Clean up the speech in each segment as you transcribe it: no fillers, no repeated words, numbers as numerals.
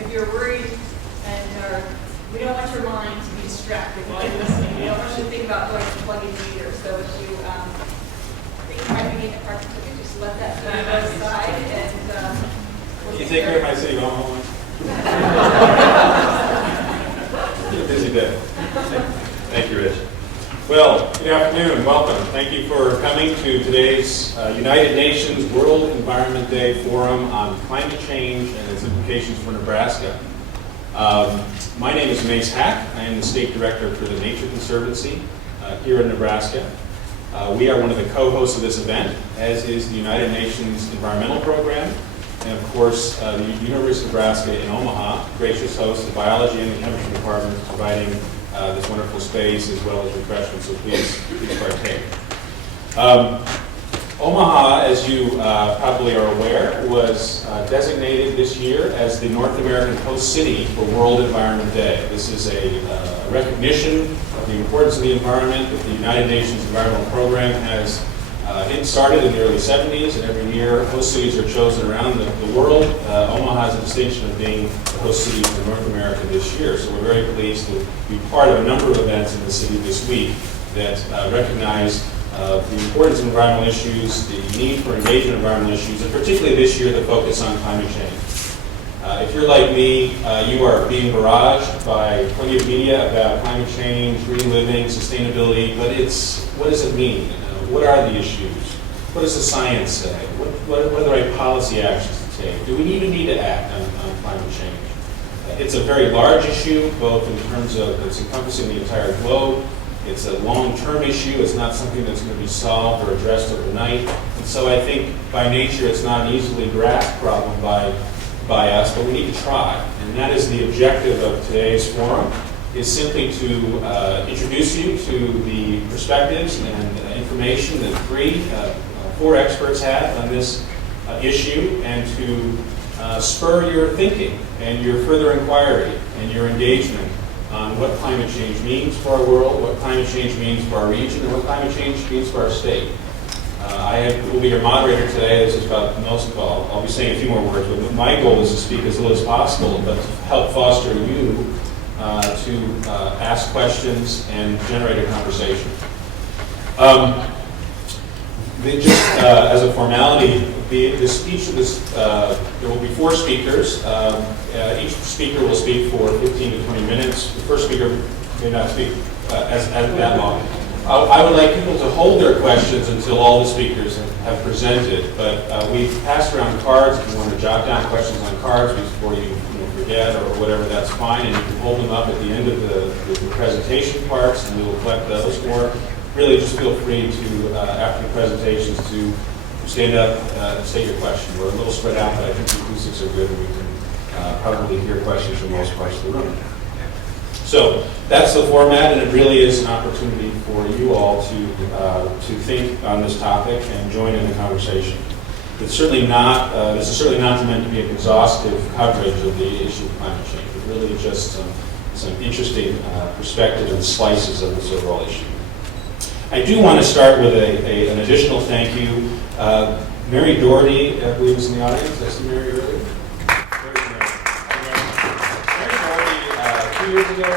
if you're worried and we don't want your mind to be distracted while you're listening. We don't want you to think about going to plug in meters. So if you think you might be getting a parking ticket, just let that go aside and we'll Can you take care of my city hall? Busy day. Thank you, Rich. Well, good afternoon. Welcome. Thank you for coming to today's United Nations World Environment Day Forum on climate change and its implications for Nebraska. My name is Mace Hack. I am the State Director for the Nature Conservancy here in Nebraska. We are one of the co-hosts of this event, as is the United Nations Environmental Program, and of course the University of Nebraska in Omaha, gracious host, the Biology and the Chemistry Department, providing this wonderful space as well as refreshments, so please partake. Omaha, as you probably are aware, was designated this year as the North American host city for World Environment Day. This is a recognition of the importance of the environment that the United Nations Environmental Program has started in the early 70s, and every year host cities are chosen around the world. Omaha has a distinction of being the host city for North America this year, so we're very pleased to be part of a number of events in the city this week that recognize the importance of environmental issues, the need for engagement in environmental issues, and particularly this year the focus on climate change. If you're like me, you are being barraged by plenty of media about climate change, green living, sustainability, but what does it mean? What are the issues? What does the science say? What are the right policy actions to take? Do we even need to act on climate change? It's a very large issue, both in terms of it's encompassing the entire globe. It's a long-term issue. It's not something that's going to be solved or addressed overnight. And so I think by nature it's not an easily grasped problem by us, but we need to try. And that is the objective of today's forum, is simply to introduce you to the perspectives and information that four experts have on this issue, and to spur your thinking and your further inquiry and your engagement on what climate change means for our world, what climate change means for our region, and what climate change means for our state. I will be your moderator today. This is about most of all. I'll be saying a few more words, but my goal is to speak as little as possible, but to help foster you to ask questions and generate a conversation. Just as a formality, the speech of this, there will be four speakers. Each speaker will speak for 15 to 20 minutes. The first speaker may not speak as that long. I would like people to hold their questions until all the speakers have presented, but we've passed around cards. If you want to jot down questions on cards before you forget or whatever, that's fine, and you can hold them up at the end of the presentation parts, and we will collect those. Or really just feel free to, after the presentations, to stand up and state your question. We're a little spread out, but I think the acoustics are good, and we can probably hear questions from most parts of the room. So that's the format, and it really is an opportunity for you all to think on this topic and join in the conversation. It's certainly not. This is certainly not meant to be an exhaustive coverage of the issue of climate change, but really just some interesting perspective and slices of this overall issue. I do want to start with an additional thank you. Mary Doherty, I believe, is in the audience. Did I see Mary earlier? Mary Doherty, 2 years ago,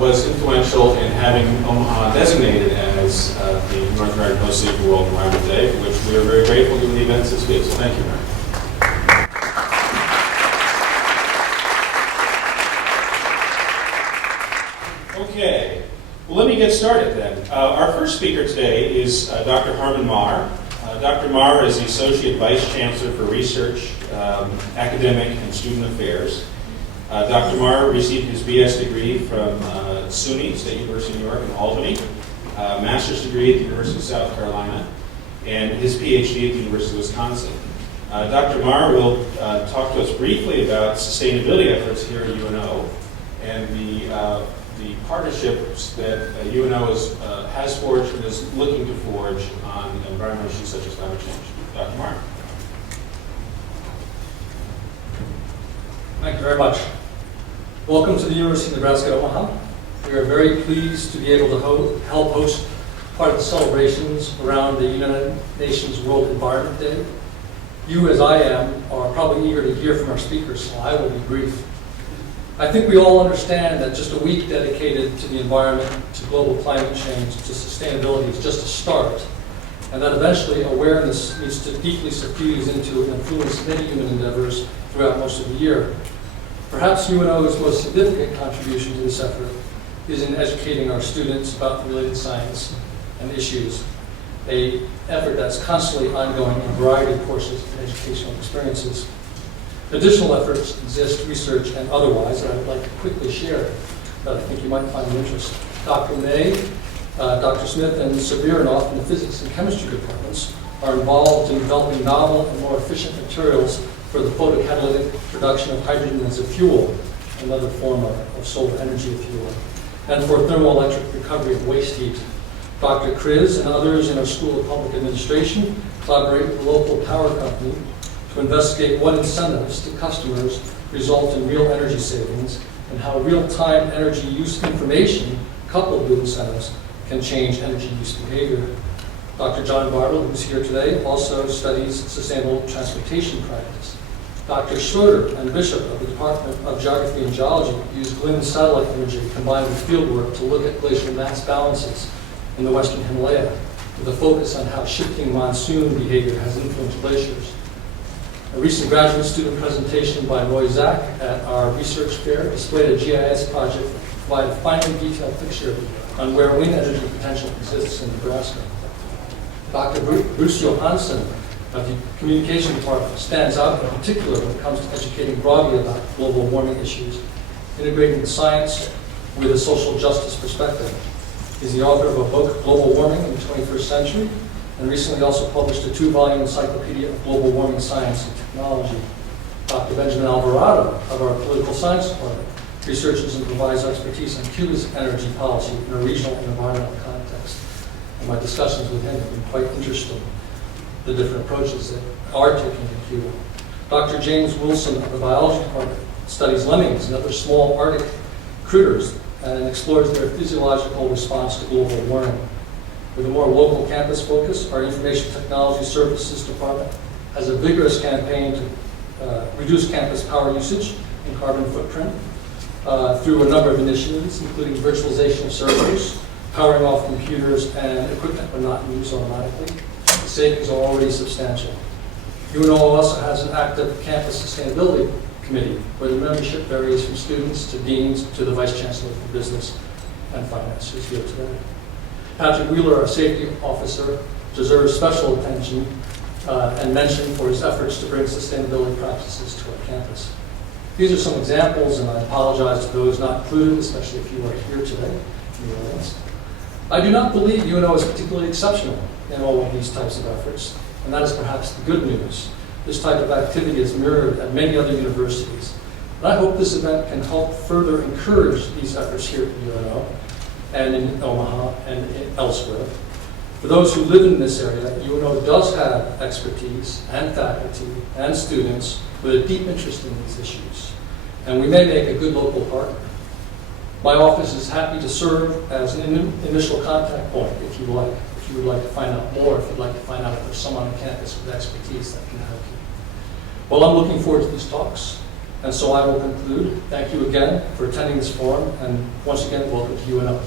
was influential in having Omaha designated as the North American host city for World Environment Day, for which we are very grateful given the events this week. So thank you, Mary. Okay, well, let me get started then. Our first speaker today is Dr. Harman Maher. Dr. Maher is the Associate Vice Chancellor for Research, Academic, and Student Affairs. Dr. Maher received his BS degree from SUNY, State University of New York in Albany, master's degree at the University of South Carolina, and his PhD at the University of Wisconsin. Dr. Maher will talk to us briefly about sustainability efforts here at UNO and the partnerships that UNO has forged and is looking to forge on environmental issues such as climate change. Dr. Maher. Thank you very much. Welcome to the University of Nebraska, Omaha. We are very pleased to be able to help host part of the celebrations around the United Nations World Environment Day. You, as I am, are probably eager to hear from our speakers, so I will be brief. I think we all understand that just a week dedicated to the environment, to global climate change, to sustainability is just a start, and that eventually awareness needs to deeply suffuse into and influence many human endeavors throughout most of the year. Perhaps UNO's most significant contribution to this effort is in educating our students about related science and issues, an effort that's constantly ongoing in a variety of courses and educational experiences. Additional efforts exist, research and otherwise, that I would like to quickly share that I think you might find of interest. Dr. May, Dr. Smith, and Sabirinoff in the physics and chemistry departments are involved in developing novel and more efficient materials for the photocatalytic production of hydrogen as a fuel, another form of solar energy fuel, and for thermoelectric recovery of waste heat. Dr. Kriz and others in our School of Public Administration collaborate with the local power company to investigate what incentives to customers result in real energy savings and how real-time energy use information coupled with incentives can change energy use behavior. Dr. John Bartle, who's here today, also studies sustainable transportation practice. Dr. Schroeder and Bishop of the Department of Geography and Geology use GLIN satellite imagery combined with fieldwork to look at glacial mass balances in the Western Himalaya, with a focus on how shifting monsoon behavior has influenced glaciers. A recent graduate student presentation by Roy Zach at our research fair displayed a GIS project to provide a finely detailed picture on where wind energy potential exists in Nebraska. Dr. Bruce Johansson of the Communication Department stands out in particular when it comes to educating broadly about global warming issues, integrating the science with a social justice perspective. He's the author of a book, Global Warming in the 21st Century, and recently also published a 2-volume encyclopedia of global warming science and technology. Dr. Benjamin Alvarado of our political science department researches and provides expertise on Cuba's energy policy in a regional and environmental context. And my discussions with him have been quite interesting, the different approaches that are taken in Cuba. Dr. James Wilson of the biology department studies lemmings and other small Arctic critters and explores their physiological response to global warming. With a more local campus focus, our Information Technology Services Department has a vigorous campaign to reduce campus power usage and carbon footprint through a number of initiatives, including virtualization of servers, powering off computers and equipment when not in use automatically. The savings are already substantial. UNO also has an active campus sustainability committee where the membership varies from students to deans to the vice chancellor for business and finance who's here today. Patrick Wheeler, our safety officer, deserves special attention and mention for his efforts to bring sustainability practices to our campus. These are some examples, and I apologize to those not included, especially if you are here today in the audience. I do not believe UNO is particularly exceptional in all of these types of efforts, and that is perhaps the good news. This type of activity is mirrored at many other universities. And I hope this event can help further encourage these efforts here at UNO and in Omaha and elsewhere. For those who live in this area, UNO does have expertise and faculty and students with a deep interest in these issues, and we may make a good local partner. My office is happy to serve as an initial contact point if you like. If you would like to find out more, if you'd like to find out if there's someone on campus with expertise that can help you. Well, I'm looking forward to these talks, and so I will conclude. Thank you again for attending this forum, and once again, welcome to UNO.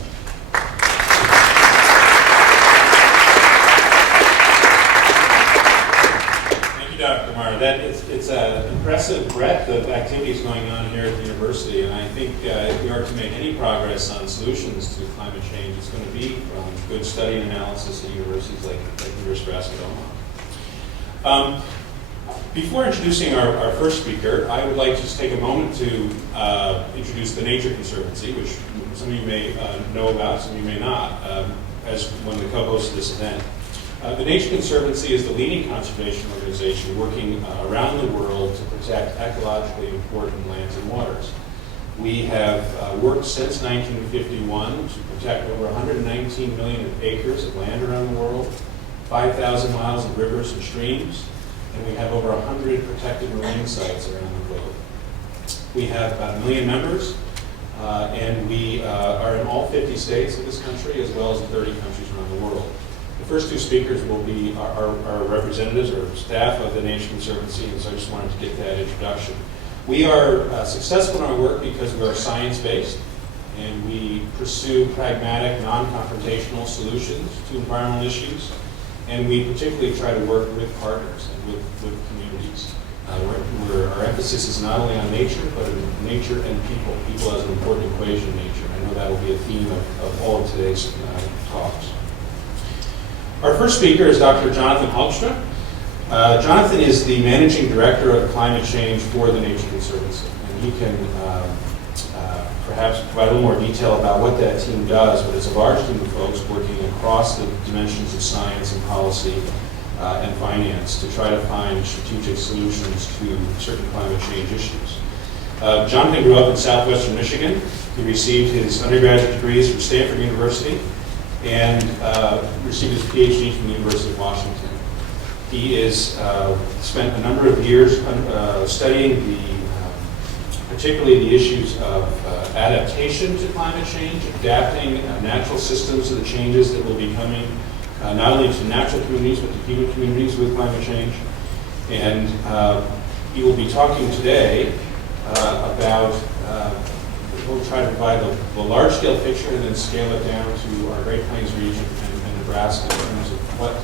Dr. Marr, it's an impressive breadth of activities going on here at the university, and I think if we are to make any progress on solutions to climate change, it's going to be from good study and analysis at universities like University of Nebraska at Omaha. Before introducing our first speaker, I would like to just take a moment to introduce the Nature Conservancy, which some of you may know about, some of you may not, as one of the co-hosts of this event. The Nature Conservancy is the leading conservation organization working around the world to protect ecologically important lands and waters. We have worked since 1951 to protect over 119 million acres of land around the world, 5,000 miles of rivers and streams, and we have over 100 protected marine sites around the globe. We have about 1 million members, and we are in all 50 states of this country as well as in 30 countries around the world. The first two speakers will be our representatives or staff of the Nature Conservancy, and so I just wanted to get that introduction. We are successful in our work because we are science-based, and we pursue pragmatic, non-confrontational solutions to environmental issues, and we particularly try to work with partners and with communities. Our emphasis is not only on nature, but on nature and people. People as an important equation in nature. I know that will be a theme of all of today's talks. Our first speaker is Dr. Jonathan Halpstra. Jonathan is the Managing Director of Climate Change for the Nature Conservancy, and he can perhaps provide a little more detail about what that team does, but it's a large team of folks working across the dimensions of science and policy and finance to try to find strategic solutions to certain climate change issues. Jonathan grew up in southwestern Michigan. He received his undergraduate degrees from Stanford University and received his PhD from the University of Washington. He has spent a number of years studying particularly the issues of adaptation to climate change, adapting natural systems to the changes that will be coming, not only to natural communities, but to human communities with climate change. And he will be talking today about, we'll try to provide the large-scale picture and then scale it down to our Great Plains region and Nebraska in terms of what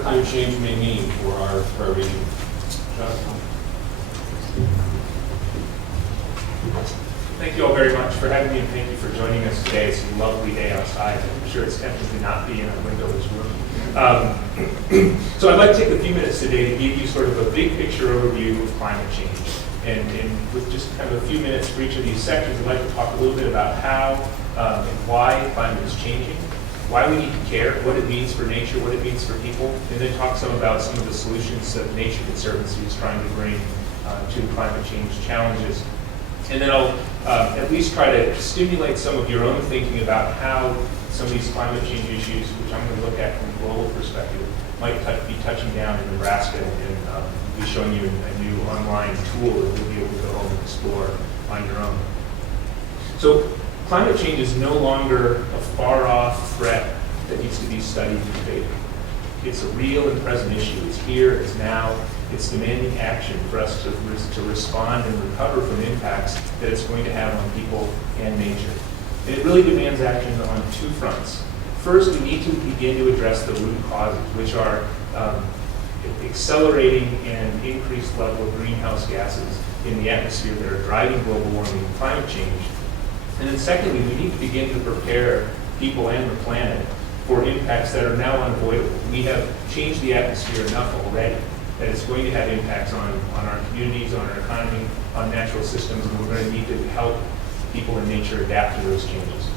climate change may mean for our region. Jonathan. Thank you all very much for having me, and thank you for joining us today. It's a lovely day outside. I'm sure it's tempting to not be in a windowless room. So I'd like to take a few minutes today to give you sort of a big picture overview of climate change. And with just kind of a few minutes for each of these sections, I'd like to talk a little bit about how and why climate is changing, why we need to care, what it means for nature, what it means for people, and then talk some about some of the solutions that the Nature Conservancy is trying to bring to the climate change challenges. And then I'll at least try to stimulate some of your own thinking about how some of these climate change issues, which I'm going to look at from a global perspective, might be touching down in Nebraska, and be showing you a new online tool that you'll be able to go home and explore on your own. So climate change is no longer a far-off threat that needs to be studied and debated. It's a real and present issue. It's here, it's now. It's demanding action for us to respond and recover from impacts that it's going to have on people and nature. And it really demands action on two fronts. First, we need to begin to address the root causes, which are accelerating and increased level of greenhouse gases in the atmosphere that are driving global warming and climate change. And then secondly, we need to begin to prepare people and the planet for impacts that are now unavoidable. We have changed the atmosphere enough already that it's going to have impacts on our communities, on our economy, on natural systems, and we're going to need to help people and nature adapt to those changes.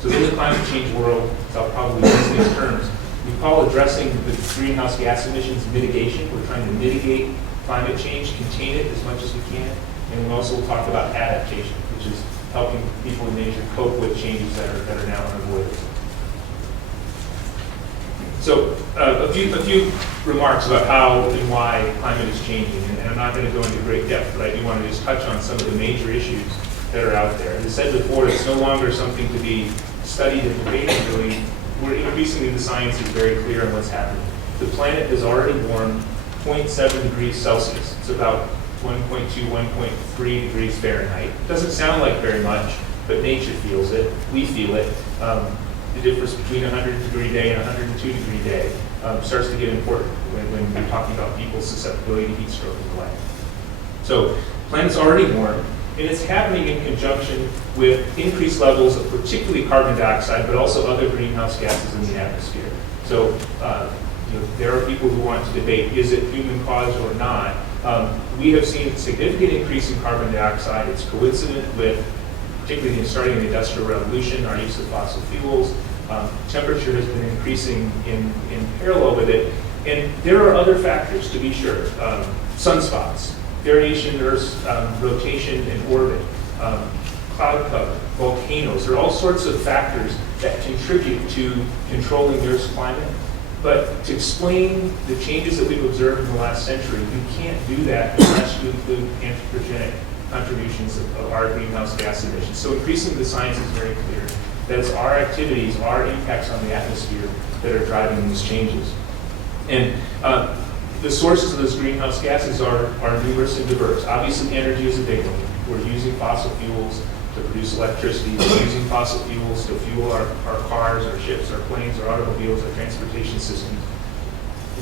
So in the climate change world, so I'll probably use these terms, we call addressing the greenhouse gas emissions mitigation. We're trying to mitigate climate change, contain it as much as we can, and we also will talk about adaptation, which is helping people and nature cope with changes that are now unavoidable. So a few remarks about how and why climate is changing, and I'm not going to go into great depth, but I do want to just touch on some of the major issues that are out there. As I said before, it's no longer something to be studied and debated, really. Increasingly, the science is very clear on what's happening. The planet has already warmed 0.7 degrees Celsius. It's about 1.2, 1.3 degrees Fahrenheit. It doesn't sound like very much, but nature feels it. We feel it. The difference between a 100-degree day and a 102-degree day starts to get important when you're talking about people's susceptibility to heat stroke and the like. So the planet's already warm, and it's happening in conjunction with increased levels of particularly carbon dioxide, but also other greenhouse gases in the atmosphere. So there are people who want to debate, is it human caused or not? We have seen a significant increase in carbon dioxide. It's coincident with, particularly starting in the Industrial Revolution, our use of fossil fuels. Temperature has been increasing in parallel with it. And there are other factors, to be sure. Sunspots, variation in Earth's rotation and orbit, cloud cover, volcanoes. There are all sorts of factors that contribute to controlling the Earth's climate. But to explain the changes that we've observed in the last century, you can't do that unless you include anthropogenic contributions of our greenhouse gas emissions. So increasingly the science is very clear that it's our activities, our impacts on the atmosphere that are driving these changes. And the sources of those greenhouse gases are numerous and diverse. Obviously, energy is a big one. We're using fossil fuels to produce electricity. We're using fossil fuels to fuel our cars, our ships, our planes, our automobiles, our transportation systems.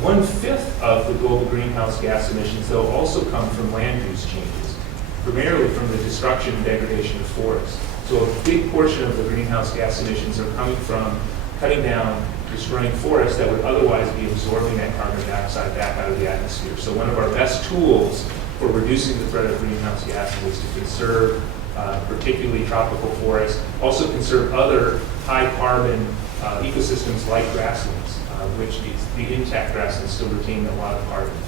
1/5 of the global greenhouse gas emissions, though, also come from land use changes, primarily from the destruction and degradation of forests. So a big portion of the greenhouse gas emissions are coming from cutting down, destroying forests that would otherwise be absorbing that carbon dioxide back out of the atmosphere. So one of our best tools for reducing the threat of greenhouse gases is to conserve particularly tropical forests, also conserve other high carbon ecosystems like grasslands, which the intact grasslands still retain a lot of carbon.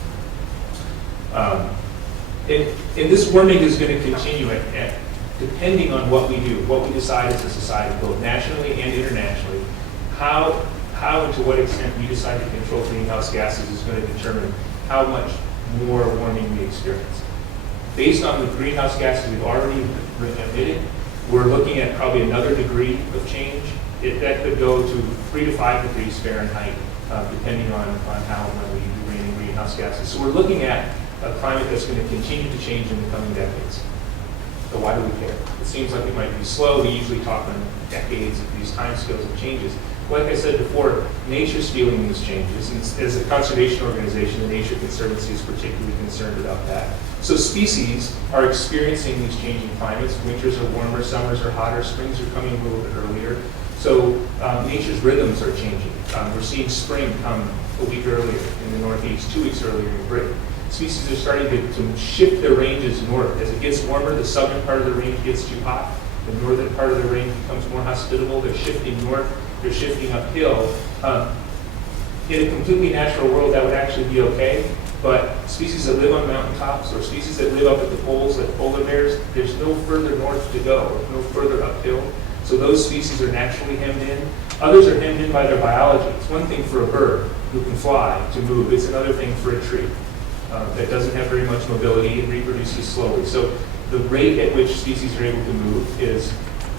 And this warming is going to continue depending on what we do, what we decide as a society, both nationally and internationally. How and to what extent we decide to control greenhouse gases is going to determine how much more warming we experience. Based on the greenhouse gases we've already emitted, we're looking at probably another degree of change. That could go to 3 to 5 degrees Fahrenheit, depending on how and when we rein in greenhouse gases. So we're looking at a climate that's going to continue to change in the coming decades. So why do we care? It seems like it might be slow. We usually talk in decades of these timescales of changes. Like I said before, nature's feeling these changes. And as a conservation organization, the Nature Conservancy is particularly concerned about that. So species are experiencing these changing climates. Winters are warmer, summers are hotter, springs are coming a little bit earlier. So nature's rhythms are changing. We're seeing spring come a week earlier in the Northeast, 2 weeks earlier in Britain. Species are starting to shift their ranges north. As it gets warmer, the southern part of the range gets too hot. The northern part of the range becomes more hospitable. They're shifting north. They're shifting uphill. In a completely natural world, that would actually be okay. But species that live on mountaintops or species that live up at the poles, like polar bears, there's no further north to go, no further uphill. So those species are naturally hemmed in. Others are hemmed in by their biology. It's one thing for a bird who can fly to move. It's another thing for a tree that doesn't have very much mobility and reproduces slowly. So the rate at which species are able to move is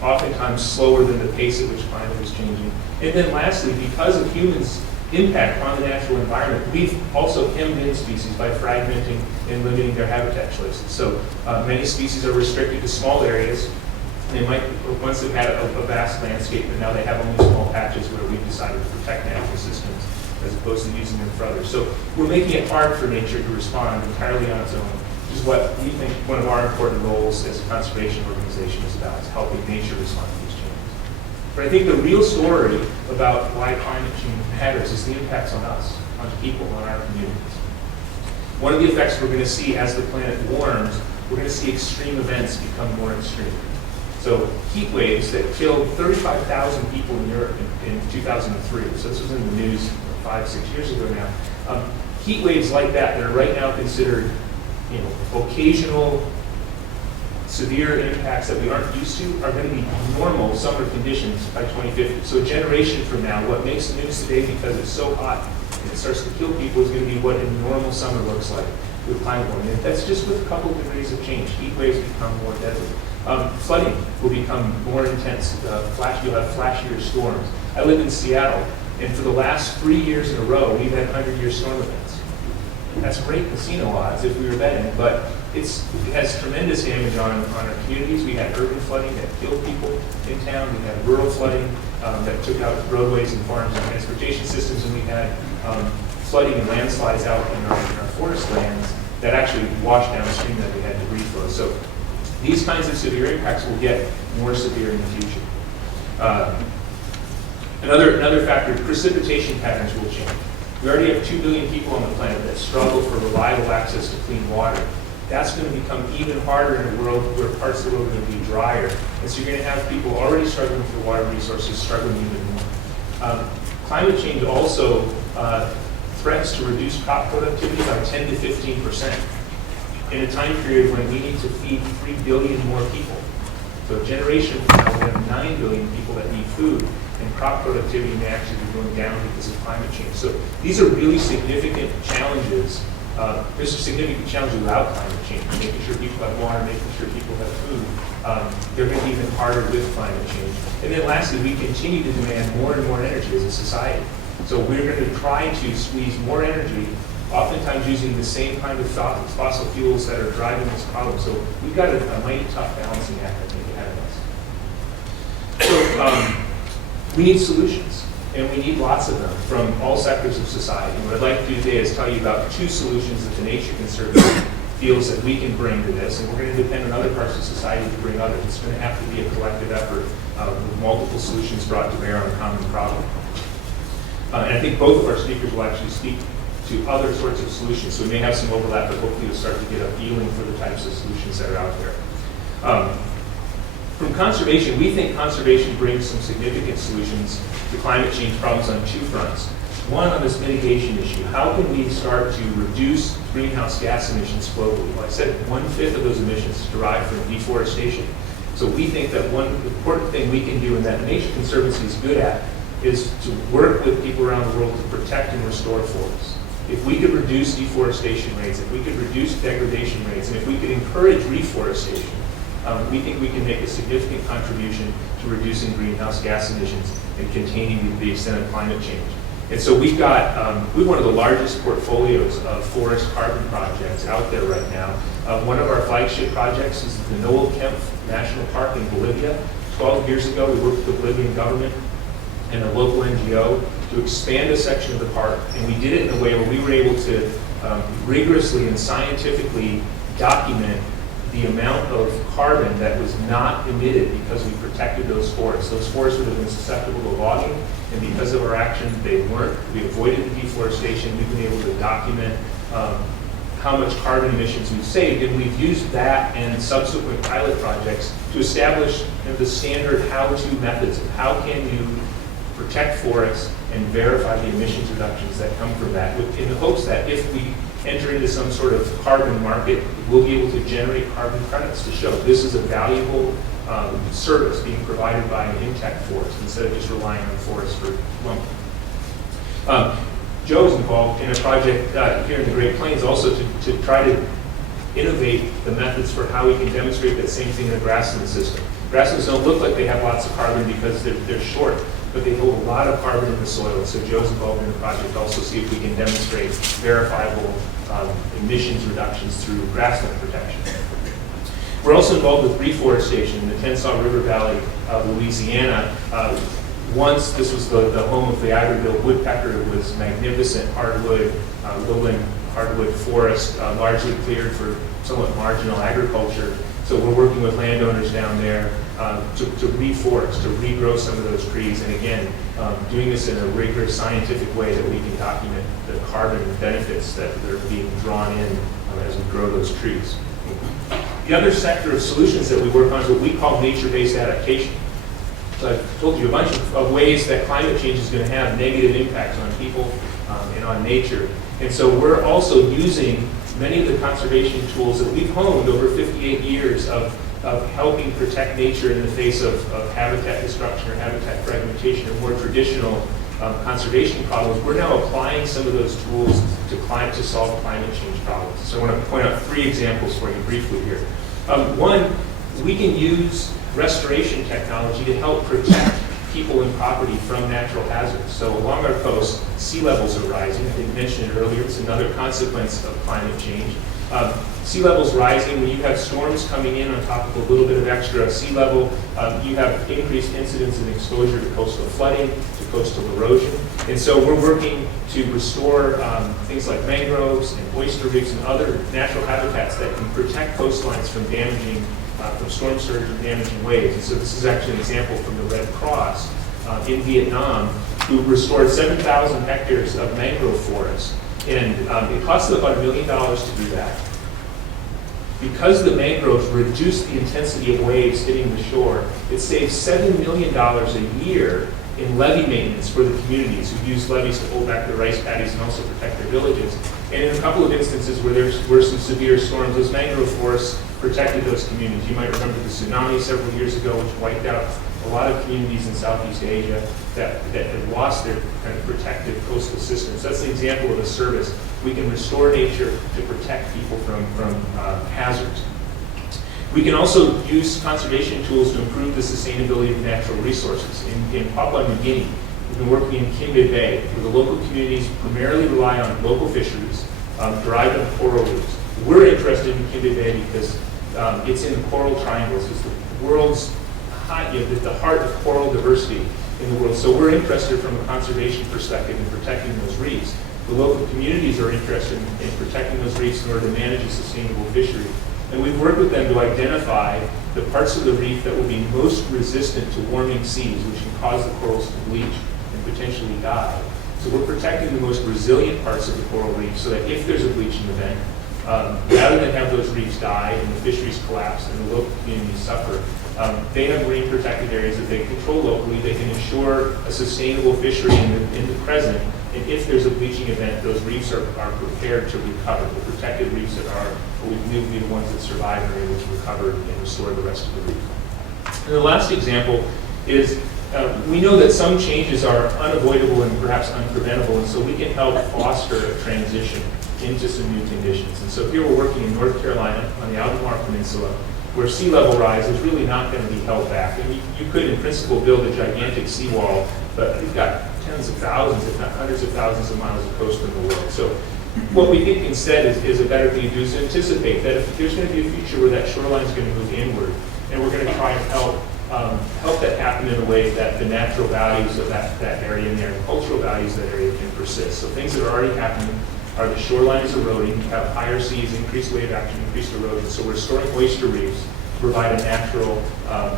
oftentimes slower than the pace at which climate is changing. And then lastly, because of humans' impact on the natural environment, we've also hemmed in species by fragmenting and limiting their habitat choices. So many species are restricted to small areas. They might once have had a vast landscape, but now they have only small patches where we've decided to protect natural systems as opposed to using them for others. So we're making it hard for nature to respond entirely on its own, which is what we think one of our important roles as a conservation organization is about, is helping nature respond to these changes. But I think the real story about why climate change matters is the impacts on us, on people, on our communities. One of the effects we're going to see as the planet warms, we're going to see extreme events become more extreme. So heat waves that killed 35,000 people in Europe in 2003. So this was in the news 5-6 years ago now. Heat waves like that are right now considered, occasional severe impacts that we aren't used to are going to be normal summer conditions by 2050. So a generation from now, what makes the news today because it's so hot and it starts to kill people is going to be what a normal summer looks like with climate warming. And that's just with a couple of degrees of change. Heat waves become more deadly. Flooding will become more intense. You'll have flashier storms. I live in Seattle, and for the last 3 years in a row, we've had 100-year storm events. That's great casino odds if we were betting, but it has tremendous damage on our communities. We had urban flooding that killed people in town. We had rural flooding that took out roadways and farms and transportation systems, and we had flooding and landslides out in our forest lands that actually washed downstream that we had debris flow. So these kinds of severe impacts will get more severe in the future. Another factor, precipitation patterns will change. We already have 2 billion people on the planet that struggle for reliable access to clean water. That's going to become even harder in a world where parts of the world are going to be drier. And so you're going to have people already struggling for water resources struggling even more. Climate change also threatens to reduce crop productivity by 10 to 15%. In a time period when we need to feed 3 billion more people. So a generation from now, we have 9 billion people that need food, and crop productivity may actually be going down because of climate change. So these are really significant challenges. There's a significant challenge without climate change, making sure people have water, making sure people have food. they're going to be even harder with climate change. And then lastly, we continue to demand more and more energy as a society. So we're going to try to squeeze more energy, oftentimes using the same kind of fossil fuels that are driving this problem. So we've got a mighty tough balancing act, I think, ahead of us. So we need solutions, and we need lots of them from all sectors of society. And what I'd like to do today is tell you about 2 solutions that the Nature Conservancy feels that we can bring to this, and we're going to depend on other parts of society to bring others. It's going to have to be a collective effort with multiple solutions brought to bear on a common problem. And I think both of our speakers will actually speak to other sorts of solutions, so we may have some overlap, but hopefully you'll start to get a feeling for the types of solutions that are out there. From conservation, we think conservation brings some significant solutions to climate change problems on 2 fronts. One, on this mitigation issue. How can we start to reduce greenhouse gas emissions globally? Like I said, 1/5 of those emissions is derived from deforestation. So we think that one important thing we can do, and that the Nature Conservancy is good at, is to work with people around the world to protect and restore forests. If we could reduce deforestation rates, if we could reduce degradation rates, and if we could encourage reforestation, we think we can make a significant contribution to reducing greenhouse gas emissions and containing the extent of climate change. And so we've got we've one of the largest portfolios of forest carbon projects out there right now. One of our flagship projects is the Noel Kempf National Park in Bolivia. 12 years ago, we worked with the Bolivian government and a local NGO to expand a section of the park, and we did it in a way where we were able to rigorously and scientifically document the amount of carbon that was not emitted because we protected those forests. Those forests would have been susceptible to logging, and because of our action, they weren't. We avoided the deforestation. We've been able to document how much carbon emissions we've saved, and we've used that and subsequent pilot projects to establish the standard how-to methods of how can you protect forests and verify the emissions reductions that come from that, in the hopes that if we enter into some sort of carbon market, we'll be able to generate carbon credits to show this is a valuable service being provided by an intact forest instead of just relying on forests for lumber. Joe's involved in a project here in the Great Plains also to try to innovate the methods for how we can demonstrate that same thing in a grassland system. Grasslands don't look like they have lots of carbon because they're short, but they hold a lot of carbon in the soil. And so Joe's involved in the project also see if we can demonstrate verifiable emissions reductions through grassland protection. We're also involved with reforestation in the Tensaw River Valley of Louisiana. Once this was the home of the ivory-billed woodpecker. It was magnificent hardwood, lowland hardwood forest, largely cleared for somewhat marginal agriculture. So we're working with landowners down there to reforest, to regrow some of those trees, and again, doing this in a rigorous scientific way that we can document the carbon benefits that are being drawn in as we grow those trees. The other sector of solutions that we work on is what we call nature-based adaptation. So I've told you a bunch of ways that climate change is going to have negative impacts on people and on nature. And so we're also using many of the conservation tools that we've honed over 58 years of helping protect nature in the face of habitat destruction or habitat fragmentation or more traditional conservation problems. We're now applying some of those tools to solve climate change problems. So I want to point out 3 examples for you briefly here. One, we can use restoration technology to help protect people and property from natural hazards. So along our coast, sea levels are rising. I didn't mention it earlier. It's another consequence of climate change. Sea levels rising, when you have storms coming in on top of a little bit of extra sea level, you have increased incidence and exposure to coastal flooding, to coastal erosion. And so we're working to restore things like mangroves and oyster reefs and other natural habitats that can protect coastlines from from storm surge and damaging waves. And so this is actually an example from the Red Cross in Vietnam, who restored 7,000 hectares of mangrove forest. And it cost them about $1 million to do that. Because the mangroves reduce the intensity of waves hitting the shore, it saves $7 million a year in levee maintenance for the communities who use levees to hold back their rice paddies and also protect their villages. And in a couple of instances where there were some severe storms, those mangrove forests protected those communities. You might remember the tsunami several years ago, which wiped out a lot of communities in Southeast Asia that had lost their kind of protected coastal systems. That's an example of a service. We can restore nature to protect people from hazards. We can also use conservation tools to improve the sustainability of natural resources. In Papua New Guinea, we've been working in Kimbe Bay, where the local communities primarily rely on local fisheries, derived from coral reefs. We're interested in Kimbe Bay because it's in the coral triangles. It's the world's the heart of coral diversity in the world. So we're interested from a conservation perspective in protecting those reefs. The local communities are interested in protecting those reefs in order to manage a sustainable fishery. And we've worked with them to identify the parts of the reef that will be most resistant to warming seas, which can cause the corals to bleach and potentially die. So we're protecting the most resilient parts of the coral reef so that if there's a bleaching event, rather than have those reefs die and the fisheries collapse and the local communities suffer, they have marine protected areas that they control locally. They can ensure a sustainable fishery in the present. And if there's a bleaching event, those reefs are prepared to recover. The protected reefs that are what we believe will be the ones that survive and are able to recover and restore the rest of the reef. And the last example is we know that some changes are unavoidable and perhaps unpreventable, and so we can help foster a transition into some new conditions. And so here we're working in North Carolina on the Albemarle Peninsula, where sea level rise is really not going to be held back. And you could, in principle, build a gigantic seawall, but you've got tens of thousands, if not hundreds of thousands of miles of coast in the world. So what we think instead is a better thing to do is to anticipate that if there's going to be a future where that shoreline is going to move inward, and we're going to try and help that happen in a way that the natural values of that area in there, and cultural values of that area can persist. So things that are already happening are the shoreline is eroding, you have higher seas, increased wave action, increased erosion. So we're storing oyster reefs to provide a natural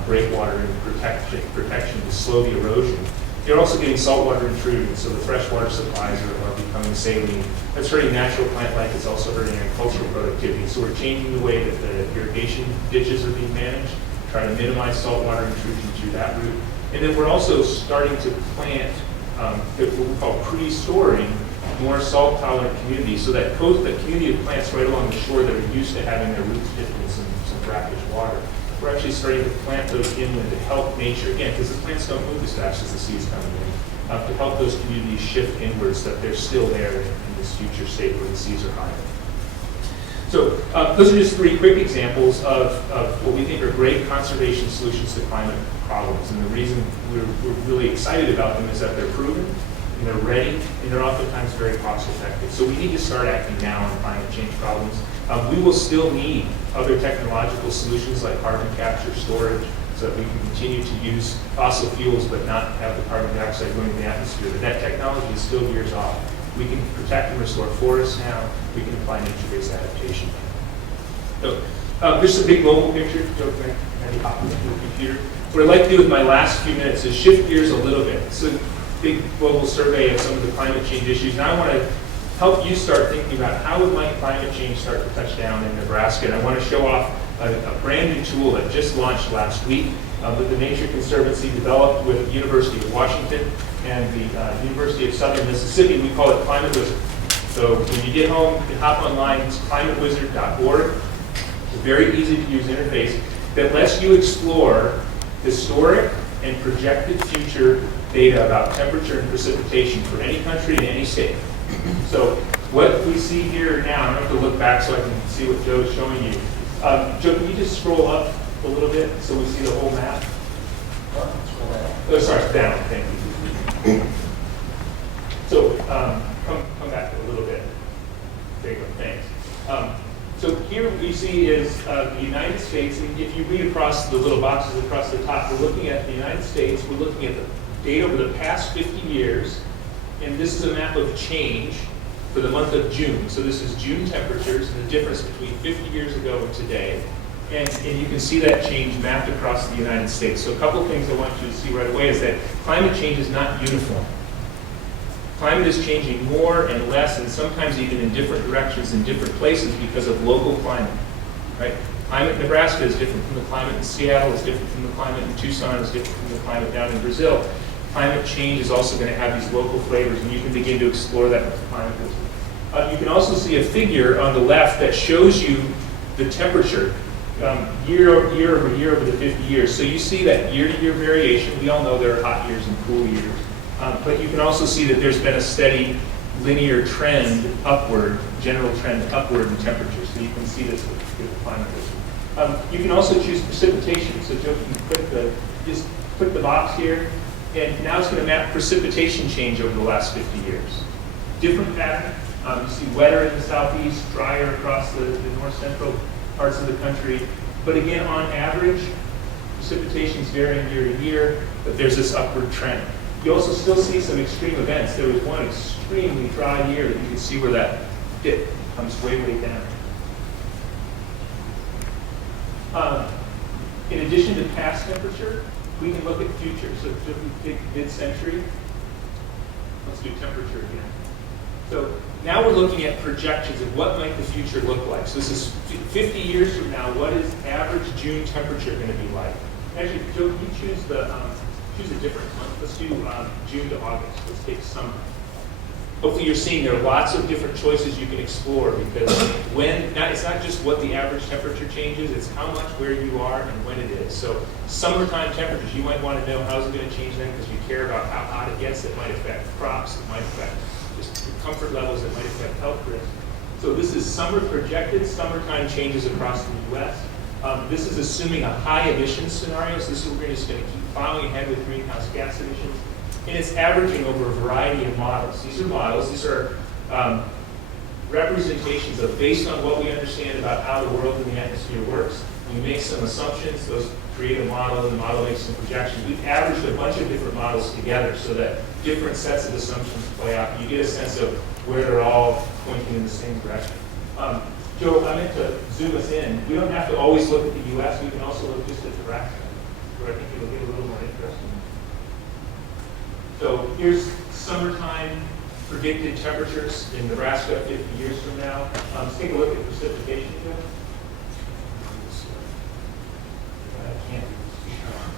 breakwater and protection to slow the erosion. You're also getting saltwater intrusion, so the freshwater supplies are becoming saline. That's hurting natural plant life. It's also hurting agricultural productivity. So we're changing the way that the irrigation ditches are being managed, trying to minimize saltwater intrusion through that route. And then we're also starting to plant what we call pre-storing more salt-tolerant communities, so that the community of plants right along the shore that are used to having their roots dipped in some brackish water, we're actually starting to plant those inland to help nature, again, because the plants don't move as fast as the seas coming in, to help those communities shift inwards so that they're still there in this future state where the seas are higher. So those are just three quick examples of what we think are great conservation solutions to climate problems. And the reason we're really excited about them is that they're proven, and they're ready, and they're oftentimes very cost effective. So we need to start acting now on climate change problems. We will still need other technological solutions like carbon capture storage so that we can continue to use fossil fuels but not have the carbon dioxide going into the atmosphere. But that technology is still years off. We can protect and restore forests now. We can apply nature-based adaptation. So this is a big global picture. Joe, can I hop into the computer? What I'd like to do with my last few minutes is shift gears a little bit. So big global survey of some of the climate change issues. Now I want to help you start thinking about how might climate change start to touch down in Nebraska. And I want to show off a brand new tool that just launched last week that the Nature Conservancy developed with the University of Washington and the University of Southern Mississippi. We call it Climate Wizard. So when you get home, you can hop online, it's climatewizard.org. It's a very easy to use interface that lets you explore historic and projected future data about temperature and precipitation for any country in any state. So what we see here now, I'm going to have to look back so I can see what Joe is showing you. Joe, can you just scroll up a little bit so we see the whole map? Oh, sorry, down, thank you. So come back a little bit. There you go, thanks. So here what we see is the United States, and if you read across the little boxes across the top, we're looking at the United States, we're looking at the data over the past 50 years, and this is a map of change for the month of June. So this is June temperatures and the difference between 50 years ago and today. And you can see that change mapped across the United States. So a couple of things I want you to see right away is that climate change is not uniform. Climate is changing more and less, and sometimes even in different directions in different places because of local climate, right? Climate in Nebraska is different from the climate in Seattle, is different from the climate in Tucson, is different from the climate down in Brazil. Climate change is also going to have these local flavors, and you can begin to explore that with climate wizard. You can also see a figure on the left that shows you the temperature year over year over the 50 years. So you see that year-to-year variation. We all know there are hot years and cool years. But you can also see that there's been a steady linear trend upward, general trend upward in temperature. So you can see this with the climate wizard. You can also choose precipitation. So Joe, just click the box here, and now it's going to map precipitation change over the last 50 years. Different pattern. You see wetter in the southeast, drier across the north central parts of the country. But again, on average, precipitation is varying year to year, but there's this upward trend. You also still see some extreme events. There was one extremely dry year that you can see where that dip comes way, way down. In addition to past temperature, we can look at future. So if we take mid-century, let's do temperature again. So now we're looking at projections of what might the future look like. So this is 50 years from now, what is average June temperature going to be like? Actually, Joe, can you choose a different month? Let's do June to August. Let's take summer. Hopefully you're seeing there are lots of different choices you can explore, because it's not just what the average temperature changes, it's how much where you are and when it is. So summertime temperatures, you might want to know how's it going to change then, because you care about how hot it gets. It might affect crops, it might affect just comfort levels, it might affect health risks. So this is projected summertime changes across the U.S. This is assuming a high emissions scenario, so this is we're just going to keep plowing ahead with greenhouse gas emissions. And it's averaging over a variety of models. These are models, these are representations of based on what we understand about how the world and the atmosphere works. We make some assumptions, those create a model, and the model makes some projections. We've averaged a bunch of different models together so that different sets of assumptions play out. You get a sense of where they're all pointing in the same direction. Joe, I meant to zoom us in. We don't have to always look at the U.S. We can also look just at Nebraska, where I think it'll get a little more interesting. So here's summertime predicted temperatures in Nebraska 50 years from now. Let's take a look at precipitation.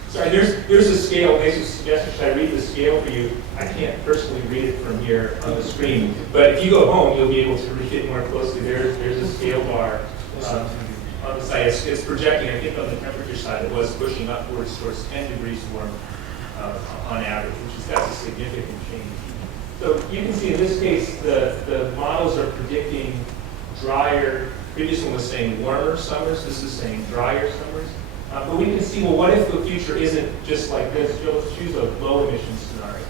Sorry, there's a scale. Makes a suggestion. Should I read the scale for you? I can't personally read it from here on the screen, but if you go home, you'll be able to read it more closely. There's a scale bar on the side. It's projecting. I think on the temperature side, it was pushing upwards towards 10 degrees warmer on average, that's a significant change. So you can see in this case, the models are predicting drier. Previous one was saying warmer summers. This is saying drier summers. But we can see, well, what if the future isn't just like this? So let's choose a low emission scenario. You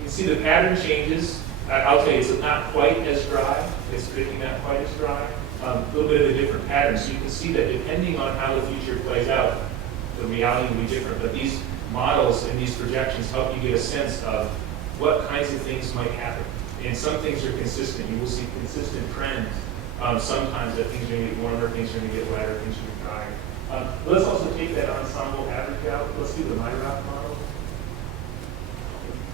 can see the pattern changes. I'll tell you, it's not quite as dry. It's predicting not quite as dry. A little bit of a different pattern. So you can see that depending on how the future plays out, the reality will be different. But these models and these projections help you get a sense of what kinds of things might happen. And some things are consistent. You will see consistent trends. Sometimes that things are going to get warmer, things are going to get wetter, things are going to get drier. Let's also take that ensemble average out. Let's do the MyRoute model.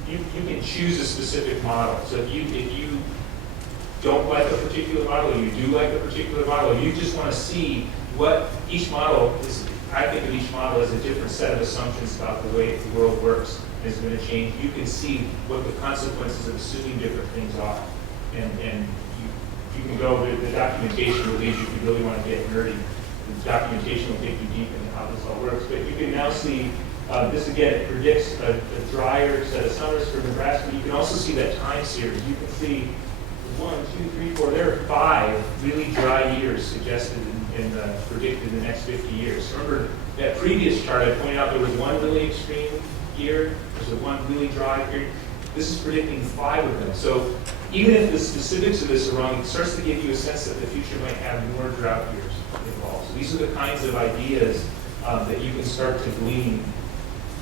You can choose a specific model. So if you don't like a particular model, or you do like a particular model, you just want to see what each model is. I think of each model as a different set of assumptions about the way the world works and is going to change. You can see what the consequences of assuming different things are. And you can go, the documentation will lead you if you really want to get nerdy. The documentation will take you deep into how this all works. But you can now see, this again, it predicts a drier set of summers for Nebraska. You can also see that time series. You can see 1, 2, 3, 4, there are 5 really dry years suggested predicted in the next 50 years. Remember that previous chart, I pointed out there was one really extreme year, there's one really dry period. This is predicting 5 of them. So even if the specifics of this are wrong, it starts to give you a sense that the future might have more drought years involved. So these are the kinds of ideas that you can start to glean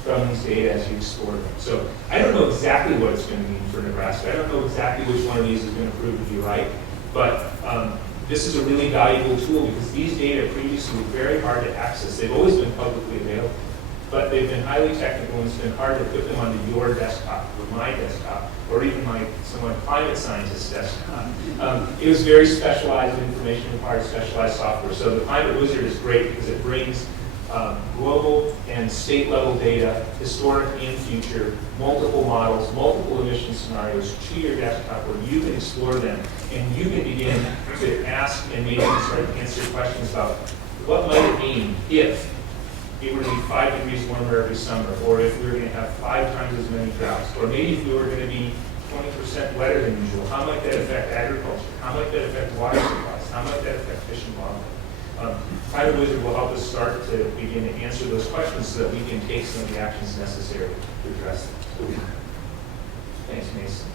from these data as you explore them. So I don't know exactly what it's going to mean for Nebraska. I don't know exactly which one of these is going to prove to be right, but this is a really valuable tool because these data previously were very hard to access. They've always been publicly available, but they've been highly technical and it's been hard to put them onto your desktop or my desktop or even someone climate scientist's desktop. It was very specialized information, required specialized software. So the Climate Wizard is great because it brings global and state level data, historic and future, multiple models, multiple emission scenarios to your desktop where you can explore them and you can begin to ask and maybe start to answer questions about what might it mean if it were to be 5 degrees warmer every summer, or if we were going to have 5 times as many droughts, or maybe if we were going to be 20% wetter than usual. How might that affect agriculture? How might that affect water supplies? I'm like that fishing model. Private Wizard will help us start to begin to answer those questions so that we can take some of the actions necessary to address them. Thanks, Mason.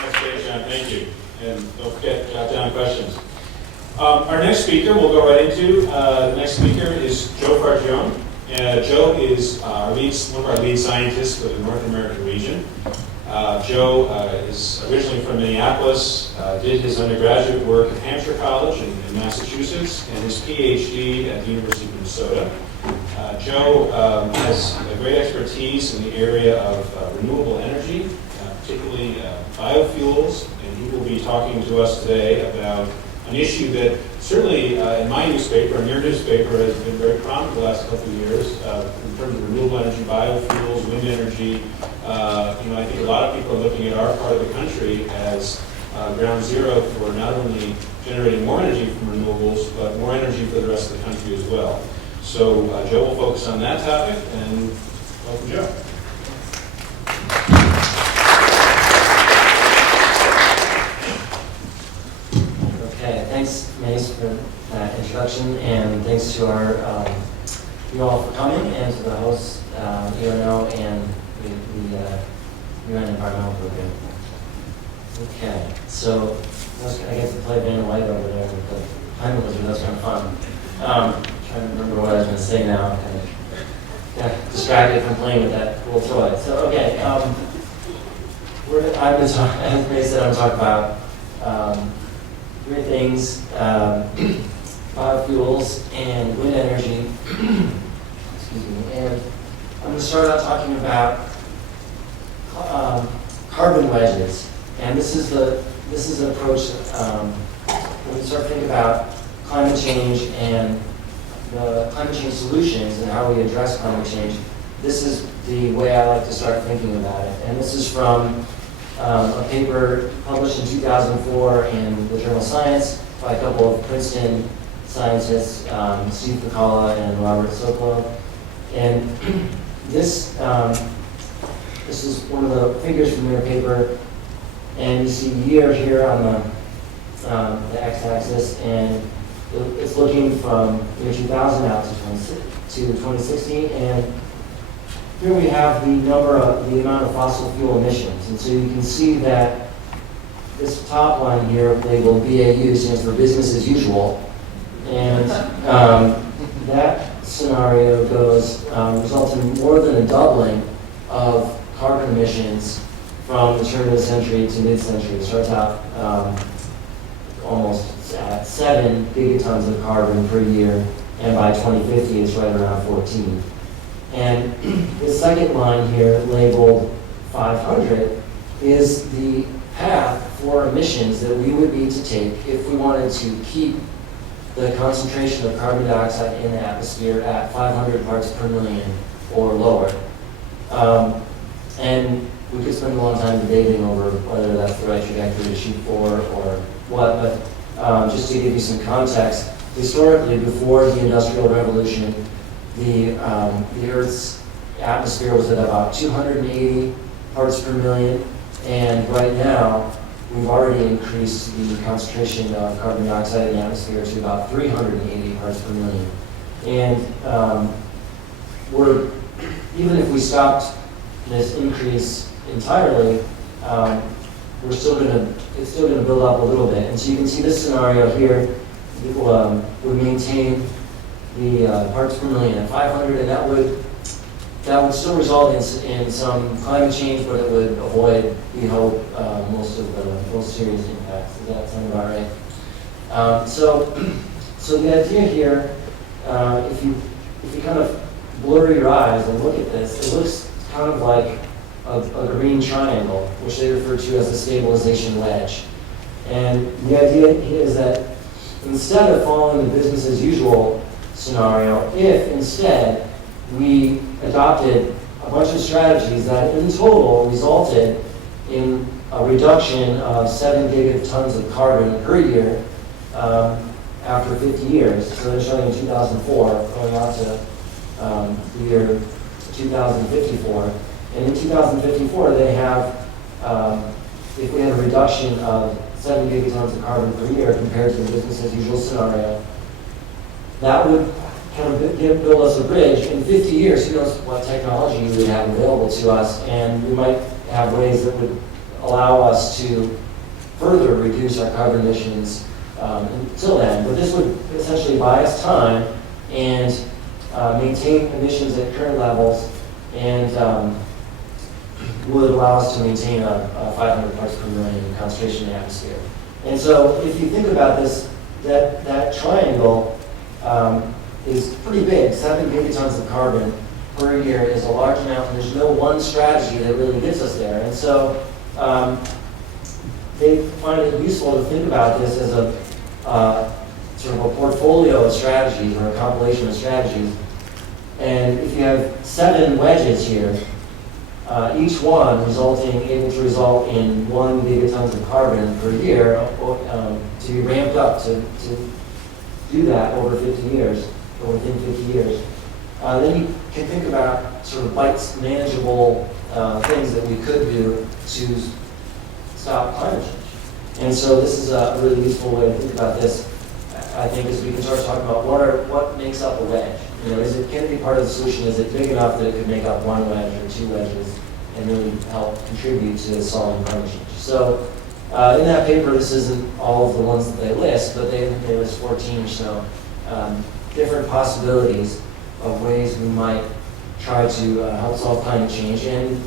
That's great, John. Thank you. And don't forget, jot down questions. Our next speaker, we'll go right into. The next speaker is Joe Fargione. Joe is one of our lead scientists for the North American region. Joe is originally from Minneapolis, did his undergraduate work at Hampshire College in Massachusetts, and his PhD at the University of Minnesota. Joe has a great expertise in the area of renewable energy, particularly biofuels, and he will be talking to us today about an issue that certainly in my newspaper and your newspaper has been very prominent the last couple of years in terms of renewable energy, biofuels, wind energy. I think a lot of people are looking at our part of the country as ground zero for not only generating more energy from renewables, but more energy for the rest of the country as well. So Joe will focus on that topic, and welcome, Joe. Okay, thanks, Mace, for that introduction, and thanks to you all for coming, and to the hosts, UNO and the UN Environmental Program. Okay, so I get to play Van White over there with the climate wizard. That's kind of fun. Trying to remember what I was going to say now. Kind of got distracted from playing with that cool toy. So, okay, as Mace said, I'm talking about three things, biofuels and wind energy. Excuse me. And I'm going to start out talking about carbon wedges. And this is an approach when we start thinking about climate change and the climate change solutions and how we address climate change. This is the way I like to start thinking about it. And this is from a paper published in 2004 in the journal Science by a couple of Princeton scientists, Steve Piccola and Robert Sokolow. And this is one of the figures from their paper, and you see year here on the x-axis, and it's looking from year 2000 out to 2016, and here we have the amount of fossil fuel emissions, and so you can see that this top line here labeled BAU stands for business as usual, and that scenario results in more than a doubling of carbon emissions from the turn of the century to mid-century. It starts out almost at 7 gigatons of carbon per year, and by 2050 it's right around 14. And the second line here, labeled 500, is the path for emissions that we would need to take if we wanted to keep the concentration of carbon dioxide in the atmosphere at 500 parts per million or lower. And we could spend a long time debating over whether that's the right trajectory to shoot for or what, but just to give you some context, historically, before the Industrial Revolution, the Earth's atmosphere was at about 280 parts per million, and right now, we've already increased the concentration of carbon dioxide in the atmosphere to about 380 parts per million. And even if we stopped this increase entirely, it's still going to build up a little bit. And so you can see this scenario here would maintain the parts per million at 500, and that would still result in some climate change, but it would avoid, we hope, most of the most serious impacts. Does that sound about right? So the idea here, if you kind of blur your eyes and look at this, it looks kind of like a green triangle, which they refer to as a stabilization wedge. And the idea is that instead of following the business as usual scenario, if instead we adopted a bunch of strategies that in total resulted in a reduction of 7 gigatons of carbon per year after 50 years. So they're showing in 2004, going out to the year 2054. And in 2054, they have, if we had a reduction of 7 gigatons of carbon per year compared to the business as usual scenario, that would kind of build us a bridge. In 50 years, who knows what technology we would have available to us, and we might have ways that would allow us to further reduce our carbon emissions until then. But this would essentially buy us time and maintain emissions at current levels, and would allow us to maintain a 500 parts per million concentration in the atmosphere. And so if you think about this, that triangle is pretty big. 7 gigatons of carbon per year is a large amount, and there's no one strategy that really gets us there. And so they find it useful to think about this as a sort of a portfolio of strategies, or a compilation of strategies. And if you have 7 wedges here, each one able to result in 1 gigatons of carbon per year, to be ramped up to do that over 50 years, or within 50 years. Then you can think about sort of manageable things that we could do to stop climate change. And so this is a really useful way to think about this, I think, as we can start talking about what makes up a wedge. You know, can it be part of the solution? Is it big enough that it could make up 1 wedge or 2 wedges and really help contribute to solving climate change? So in that paper, this isn't all of the ones that they list, but they list 14 or so different possibilities of ways we might try to help solve climate change. And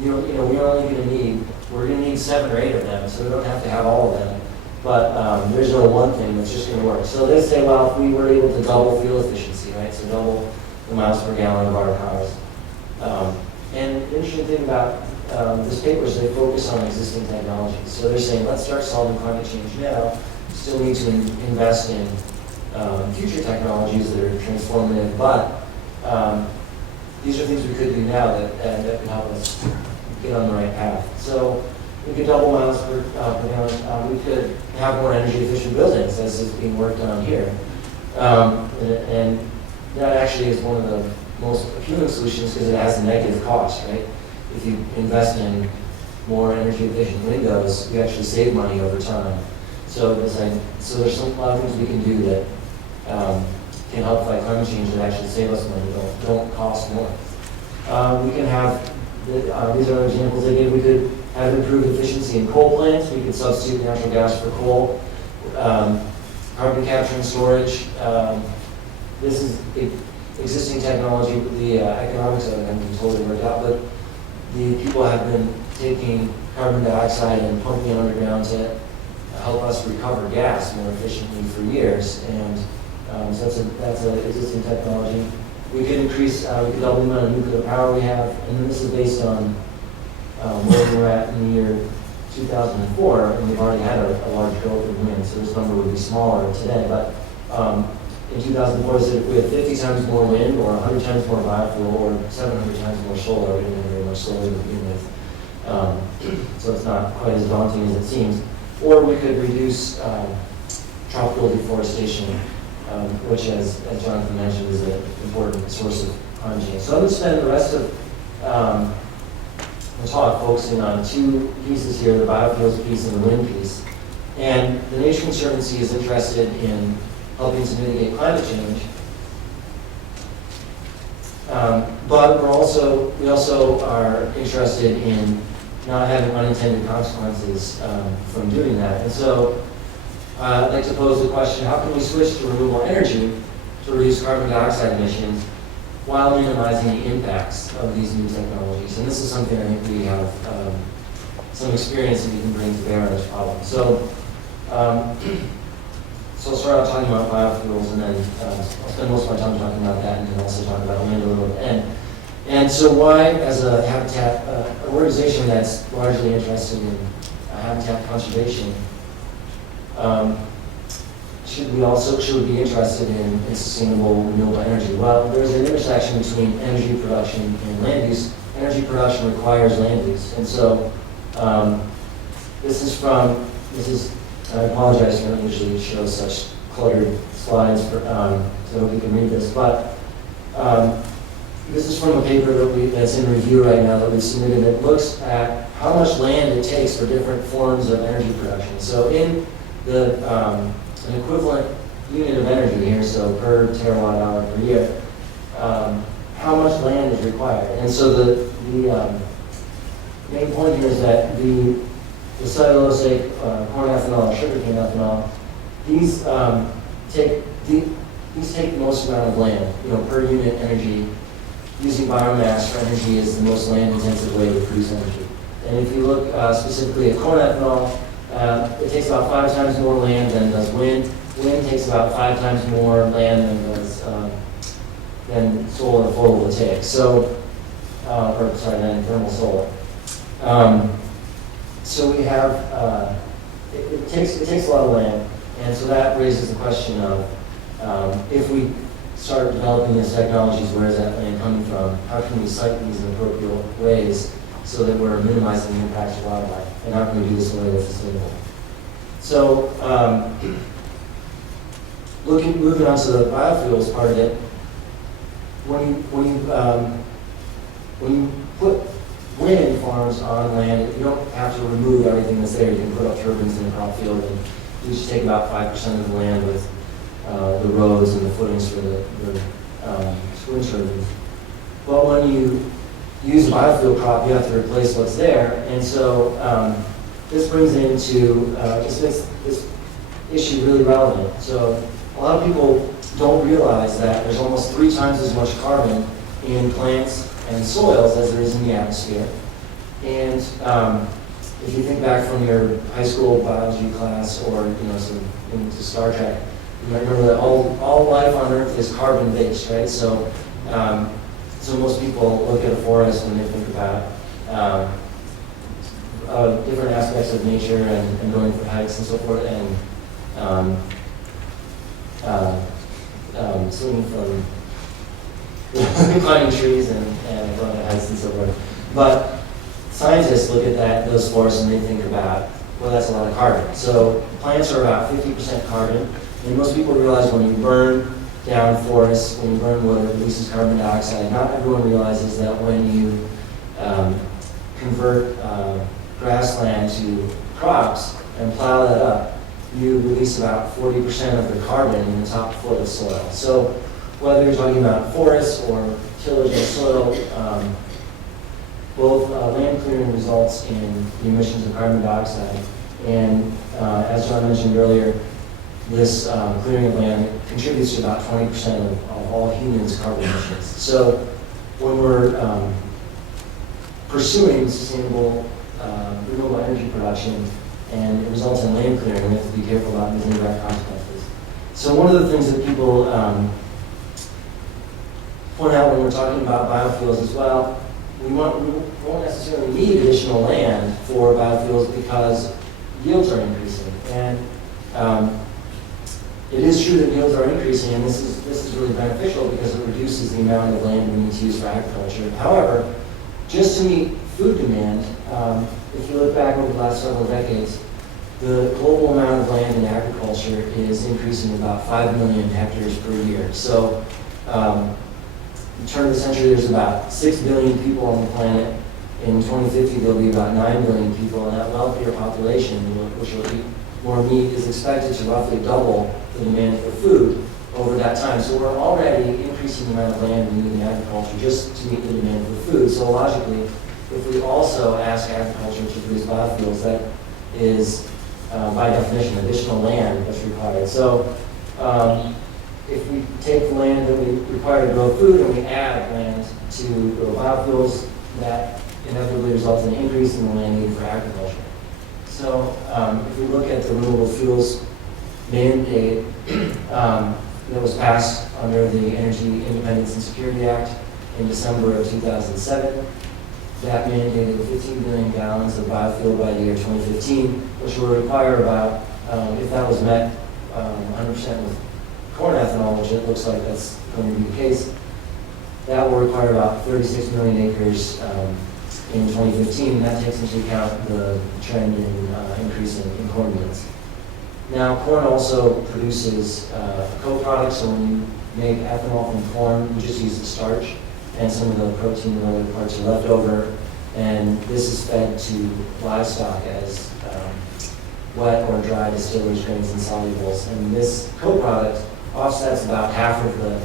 we're going to need 7 or 8 of them, so we don't have to have all of them. But there's no one thing that's just going to work. So they say, well, if we were able to double fuel efficiency, right? So double the miles per gallon of our cars. And the interesting thing about this paper is they focus on existing technologies. So they're saying, let's start solving climate change now. Still need to invest in future technologies that are transformative, but these are things we could do now that can help us get on the right path. So we could double miles per gallon. We could have more energy efficient buildings, as is being worked on here. And that actually is one of the most appealing solutions because it has a negative cost, right? If you invest in more energy efficient windows, you actually save money over time. So there's a lot of things we can do that can help fight climate change that actually save us money, don't cost more. We can have, these are examples they give, we could have improved efficiency in coal plants, we could substitute natural gas for coal, carbon capture and storage. This is existing technology, the economics of it haven't been totally worked out, but the people have been taking carbon dioxide and pumping it underground to help us recover gas more efficiently for years, and so that's an existing technology. We could double the amount of nuclear power we have, and then this is based on where we were at in the year 2004, and we've already had a large growth in wind, so this number would be smaller today, but in 2004, they said if we had 50 times more wind, or 100 times more biofuel, or 700 times more solar, we didn't have very much solar to begin with, so it's not quite as daunting as it seems. Or we could reduce tropical deforestation, which, as Jonathan mentioned, is an important source of climate change. So I'm going to spend the rest of the talk focusing on 2 pieces here, the biofuels piece and the wind piece. And the Nature Conservancy is interested in helping to mitigate climate change. But we also are interested in not having unintended consequences from doing that. And so I'd like to pose the question, how can we switch to renewable energy to reduce carbon dioxide emissions while minimizing the impacts of these new technologies? And this is something I think we have some experience that we can bring to bear on this problem. So I'll start out talking about biofuels, and then I'll spend most of my time talking about that, and then also talk about wind a little bit. And so why, as a habitat, an organization that's largely interested in habitat conservation, should we be interested in sustainable renewable energy? Well, there's an intersection between energy production and land use. Energy production requires land use. And so I apologize for not usually show such cluttered slides so we can read this, but This is from a paper that's in review right now that we've submitted. It looks at how much land it takes for different forms of energy production. So in the an equivalent unit of energy here, so per terawatt hour per year, how much land is required. And so the main point here is that the cellulosic, corn ethanol, sugarcane ethanol, these take the most amount of land, per unit energy. Using biomass for energy is the most land-intensive way to produce energy. And if you look specifically at corn ethanol, it takes about 5 times more land than does wind. Wind takes about 5 times more land than solar photovoltaic. So, than thermal solar. So we have it takes a lot of land, and so that raises the question of if we start developing these technologies, where is that land coming from? How can we site these in appropriate ways so that we're minimizing the impacts of wildlife? And how can we do this in a way that's sustainable? So, moving on to the biofuels part of it, when you put wind farms on land, you don't have to remove everything that's there. You can put up turbines in a crop field, and you just take about 5% of the land with the roads and the footings for the wind turbines. But when you use a biofuel crop, you have to replace what's there, and so this brings into this makes this issue really relevant. So a lot of people don't realize that there's almost 3 times as much carbon in plants and soils as there is in the atmosphere. And if you think back from your high school biology class or into Star Trek, you might remember that all life on Earth is carbon-based, right? So so most people look at a forest when they think about different aspects of nature and going for hikes and so forth, and swinging from climbing trees and going on hikes and so forth. But scientists look at those forests and they think about, well, that's a lot of carbon. So plants are about 50% carbon, and most people realize when you burn down forests, when you burn wood, it releases carbon dioxide. Not everyone realizes that when you convert grassland to crops and plow that up, you release about 40% of the carbon in the top foot of soil. So whether you're talking about forests or tillage of soil, both land clearing results in the emissions of carbon dioxide, and as John mentioned earlier, this clearing of land contributes to about 20% of all humans' carbon emissions. So when we're pursuing sustainable renewable energy production and it results in land clearing, we have to be careful about these indirect consequences. So one of the things that people point out when we're talking about biofuels as well, we won't necessarily need additional land for biofuels because yields are increasing. And it is true that yields are increasing, and this is really beneficial because it reduces the amount of land we need to use for agriculture. However, just to meet food demand, if you look back over the last several decades, the global amount of land in agriculture is increasing about 5 million hectares per year. So, in the turn of the century, there's about 6 billion people on the planet. In 2050, there'll be about 9 billion people, and that wealthier population, which will eat more meat, is expected to roughly double the demand for food over that time. So we're already increasing the amount of land we need in agriculture just to meet the demand for food. So logically, if we also ask agriculture to produce biofuels, that is, by definition, additional land that's required. So if we take the land that we require to grow food and we add land to grow biofuels, that inevitably results in an increase in the land needed for agriculture. So if we look at the renewable fuels mandate that was passed under the Energy Independence and Security Act in December of 2007, that mandated 15 billion gallons of biofuel by the year 2015, which will require about, if that was met 100% with corn ethanol, which it looks like that's going to be the case, that will require about 36 million acres in 2015. And that takes into account the trend in increase in corn yields. Now, corn also produces co-products, so when you make ethanol from corn, you just use the starch. and some of the protein and other parts are left over, and this is fed to livestock as wet or dry distillers, grains, and solubles. And this co-product offsets about half of the,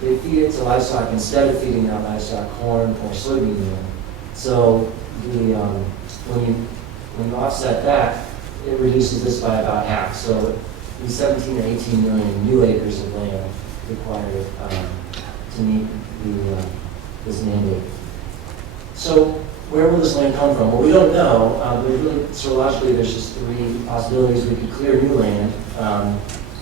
they feed it to livestock instead of feeding that livestock corn or soybean meal. So the, when you offset that, it reduces this by about half. So the 17 or 18 million new acres of land required to meet this mandate. So where will this land come from? Well, we don't know. Really, sorologically, there's just three possibilities. We could clear new land,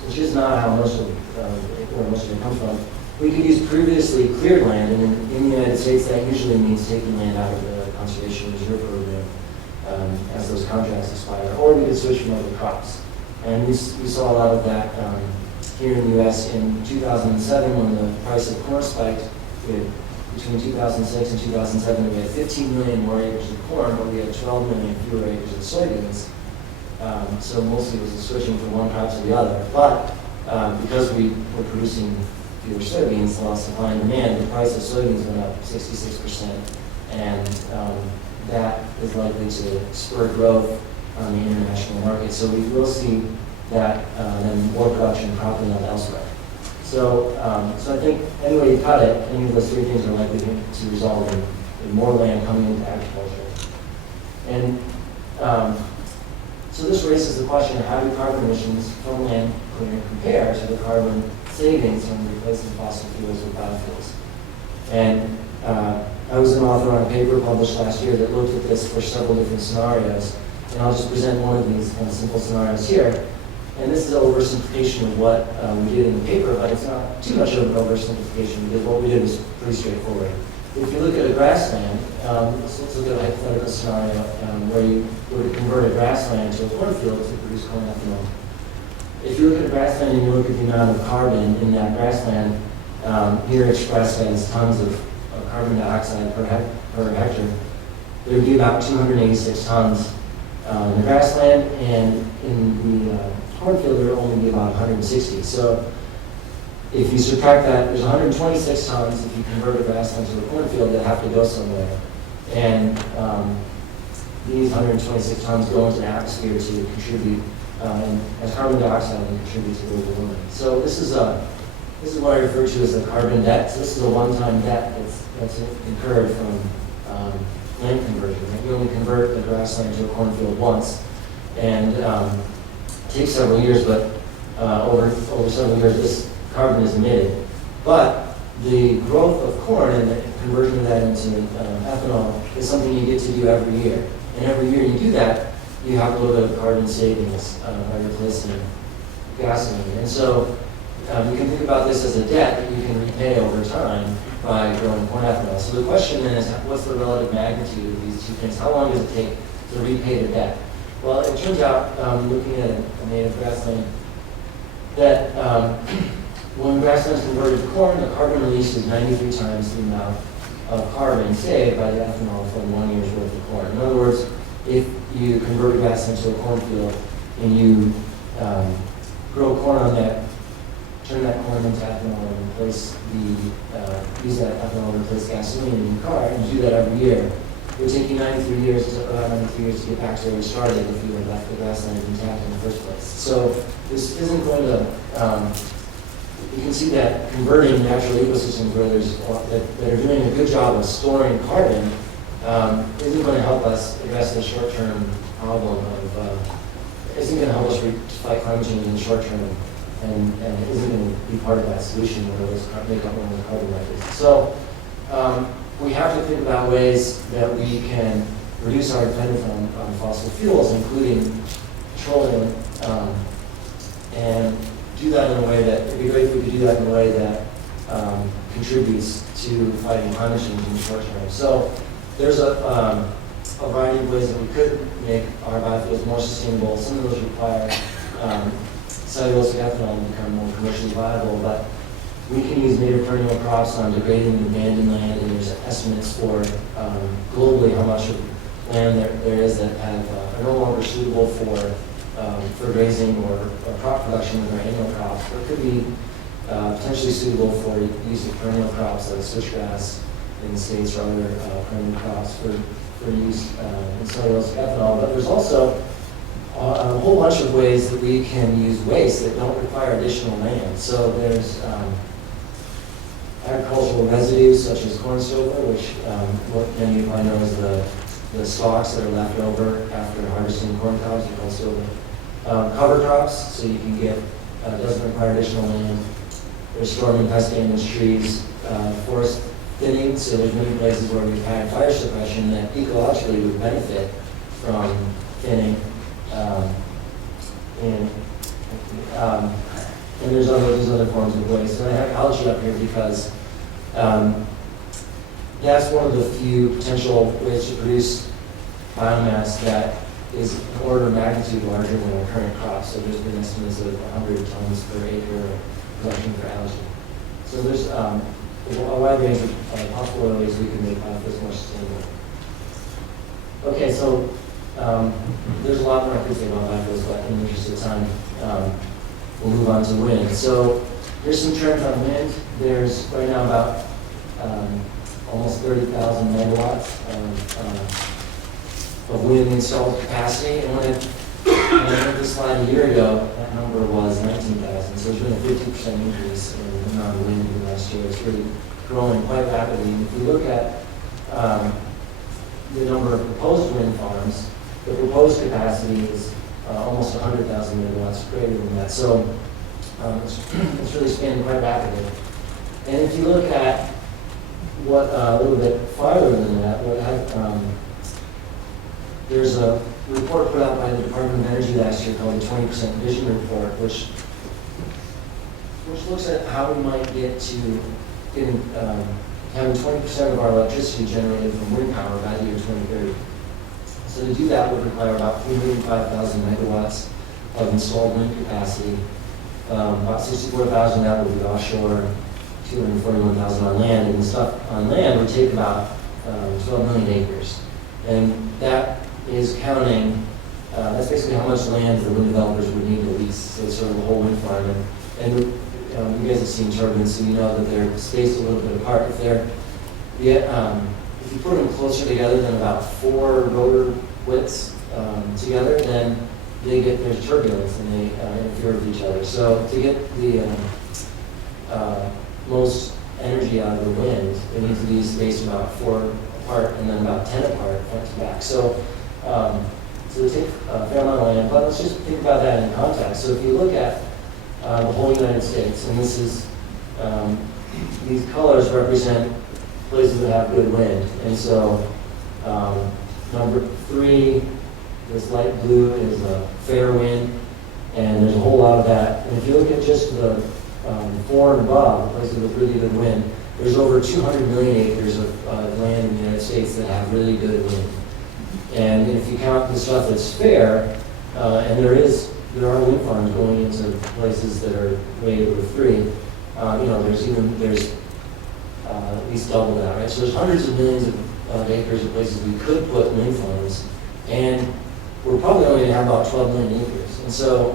which is not how where most of it comes from. We could use previously cleared land, and in the United States, that usually means taking land out of the Conservation Reserve Program as those contracts expire. Or we could switch from other crops. And we saw a lot of that here in the U.S. in 2007 when the price of corn spiked. Between 2006 and 2007, we had 15 million more acres of corn, but we had 12 million fewer acres of soybeans. So mostly it was a switching from one crop to the other. But because we were producing fewer soybeans, lost supply and demand, the price of soybeans went up 66%. And that is likely to spur growth on the international market. So we will see that then more production cropping up elsewhere. So I think any way you cut it, any of those three things are likely to result in more land coming into agriculture. And so this raises the question of how do carbon emissions from land clearing compare to the carbon savings from replacing fossil fuels with biofuels. And I was an author on a paper published last year that looked at this for several different scenarios. And I'll just present one of these kind of simple scenarios here. And this is an oversimplification of what we did in the paper, but it's not too much of an oversimplification because what we did was pretty straightforward. If you look at a grassland, let's look at a hypothetical scenario where you would convert a grassland to a cornfield to produce corn ethanol. If you look at a grassland and you look at the amount of carbon in that grassland, here expressed as tons of carbon dioxide per hectare, there would be about 286 tons in the grassland, and in the cornfield there would only be about 160. So if you subtract that, there's 126 tons if you convert a grassland to a cornfield that have to go somewhere. And these 126 tons go into the atmosphere to contribute as carbon dioxide and contribute to global warming. So this is what I refer to as a carbon debt. So this is a one-time debt that's incurred from land conversion. Right? You only convert the grassland to a cornfield once, and it takes several years, but over several years, this carbon is emitted. But the growth of corn and the conversion of that into ethanol is something you get to do every year. And every year you do that, you have a little bit of carbon savings by replacing gasoline. And so you can think about this as a debt that you can repay over time by growing corn ethanol. So the question then is, what's the relative magnitude of these two things? How long does it take to repay the debt? Well, it turns out, looking at a native grassland, that when grassland is converted to corn, the carbon release is 93 times the amount of carbon saved by the ethanol from 1 year's worth of corn. In other words, if you convert a grassland to a cornfield and you grow corn on that, turn that corn into ethanol and replace use that ethanol to replace gasoline in your car, and you do that every year, it would take you 93 years to get back to where you started if you had left the grassland intact in the first place. So this isn't going to, you can see that converting natural ecosystems where that are doing a good job of storing carbon isn't going to help us address the short-term problem of, isn't going to help us fight climate change in the short term, and isn't going to be part of that solution where those make up one of the carbon levels. So we have to think about ways that we can reduce our dependence on fossil fuels, including petroleum, and do that in a way that, it'd be great if we could do that in a way that contributes to fighting climate change in the short term. So there's a variety of ways that we could make our biofuels more sustainable. Some of those require cellulosic ethanol to become more commercially viable, but we can use native perennial crops on degrading and abandoned land, and there's estimates for globally how much of land there is that are no longer suitable for grazing or crop production with our annual crops. There could be potentially suitable for use of perennial crops like switchgrass in the States or other perennial crops for use in cellulose ethanol. But there's also a whole bunch of ways that we can use waste that don't require additional land. So there's agricultural residues such as corn stover, which what many of you probably know is the stalks that are left over after harvesting corn cobs are called stover. Cover crops, so you can get, doesn't require additional land. There's storm and pest damage trees, forest thinning, so there's many places where we've had fire suppression that ecologically would benefit from thinning. And there's other forms of waste. And I have algae up here because that's one of the few potential ways to produce biomass that is an order of magnitude larger than our current crops. So there's been estimates of 100 tons per acre of production for algae. So there's a wide range of possible ways we can make biofuels more sustainable. Okay, so there's a lot more I could say about biofuels, but in the interest of time, we'll move on to wind. So here's some trends on wind. There's right now about almost 30,000 megawatts of wind installed capacity. And when I did this slide a year ago, that number was 19,000. So there's been a 50% increase in the amount of wind in the last year. It's really growing quite rapidly. And if you look at the number of proposed wind farms, the proposed capacity is almost 100,000 megawatts, greater than that. So it's really expanding quite rapidly. And if you look at what a little bit farther than that, there's a report put out by the Department of Energy last year called the 20% Vision Report, which looks at how we might get to getting having 20% of our electricity generated from wind power by the year 2030. So to do that would require about 305,000 megawatts of installed wind capacity. About 64,000 that would be offshore, 241,000 on land, and the stuff on land would take about 12 million acres. And that is counting, that's basically how much land the wind developers would need to lease, so sort of the whole wind farm. And you guys have seen turbines, so you know that they're spaced a little bit apart. If you put them closer together than about 4 rotor widths together, then there's turbulence and they interfere with each other. So to get the most energy out of the wind, it needs to be spaced about 4 apart and then about 10 apart front to back. So they take a fair amount of land, but let's just think about that in context. So if you look at the whole United States, and this is, these colors represent places that have good wind. And so number 3, this light blue is a fair wind, and there's a whole lot of that. And if you look at just the 4 and above, the places with really good wind, there's over 200 million acres of land in the United States that have really good wind. And if you count the stuff that's fair, and there are wind farms going into places that are way over 3, there's at least double that, right? So there's hundreds of millions of acres of places we could put wind farms, and we're probably only going to have about 12 million acres. And so,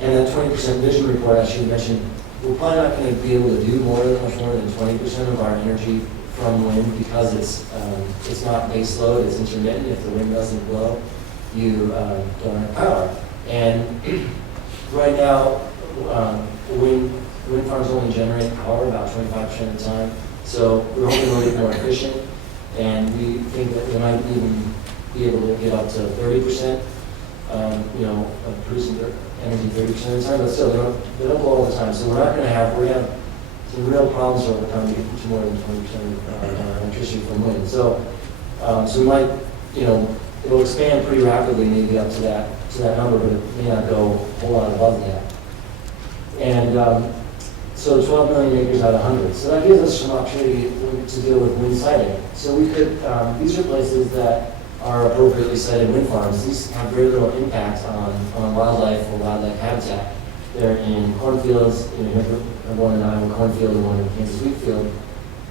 and that 20% vision report I should mention, we're probably not going to be able to do much more than 20% of our energy from wind because it's not base load, it's intermittent. If the wind doesn't blow, you don't have power. And right now, wind farms only generate power about 25% of the time. So we're hoping to get more efficient, and we think that we might even be able to get up to 30%, of producing energy 30% of the time, but still, they don't blow all the time. So we're going to have some real problems over time to get to more than 20% of our electricity from wind. So we might, it'll expand pretty rapidly, maybe up to that number, but it may not go a whole lot above that. And so 12 million acres out of 100. So that gives us some opportunity to deal with wind siting. So we could, these are places that are appropriately sited wind farms. These have very little impact on wildlife or wildlife habitat. They're in cornfields, one in Iowa cornfield and one in Kansas wheat field.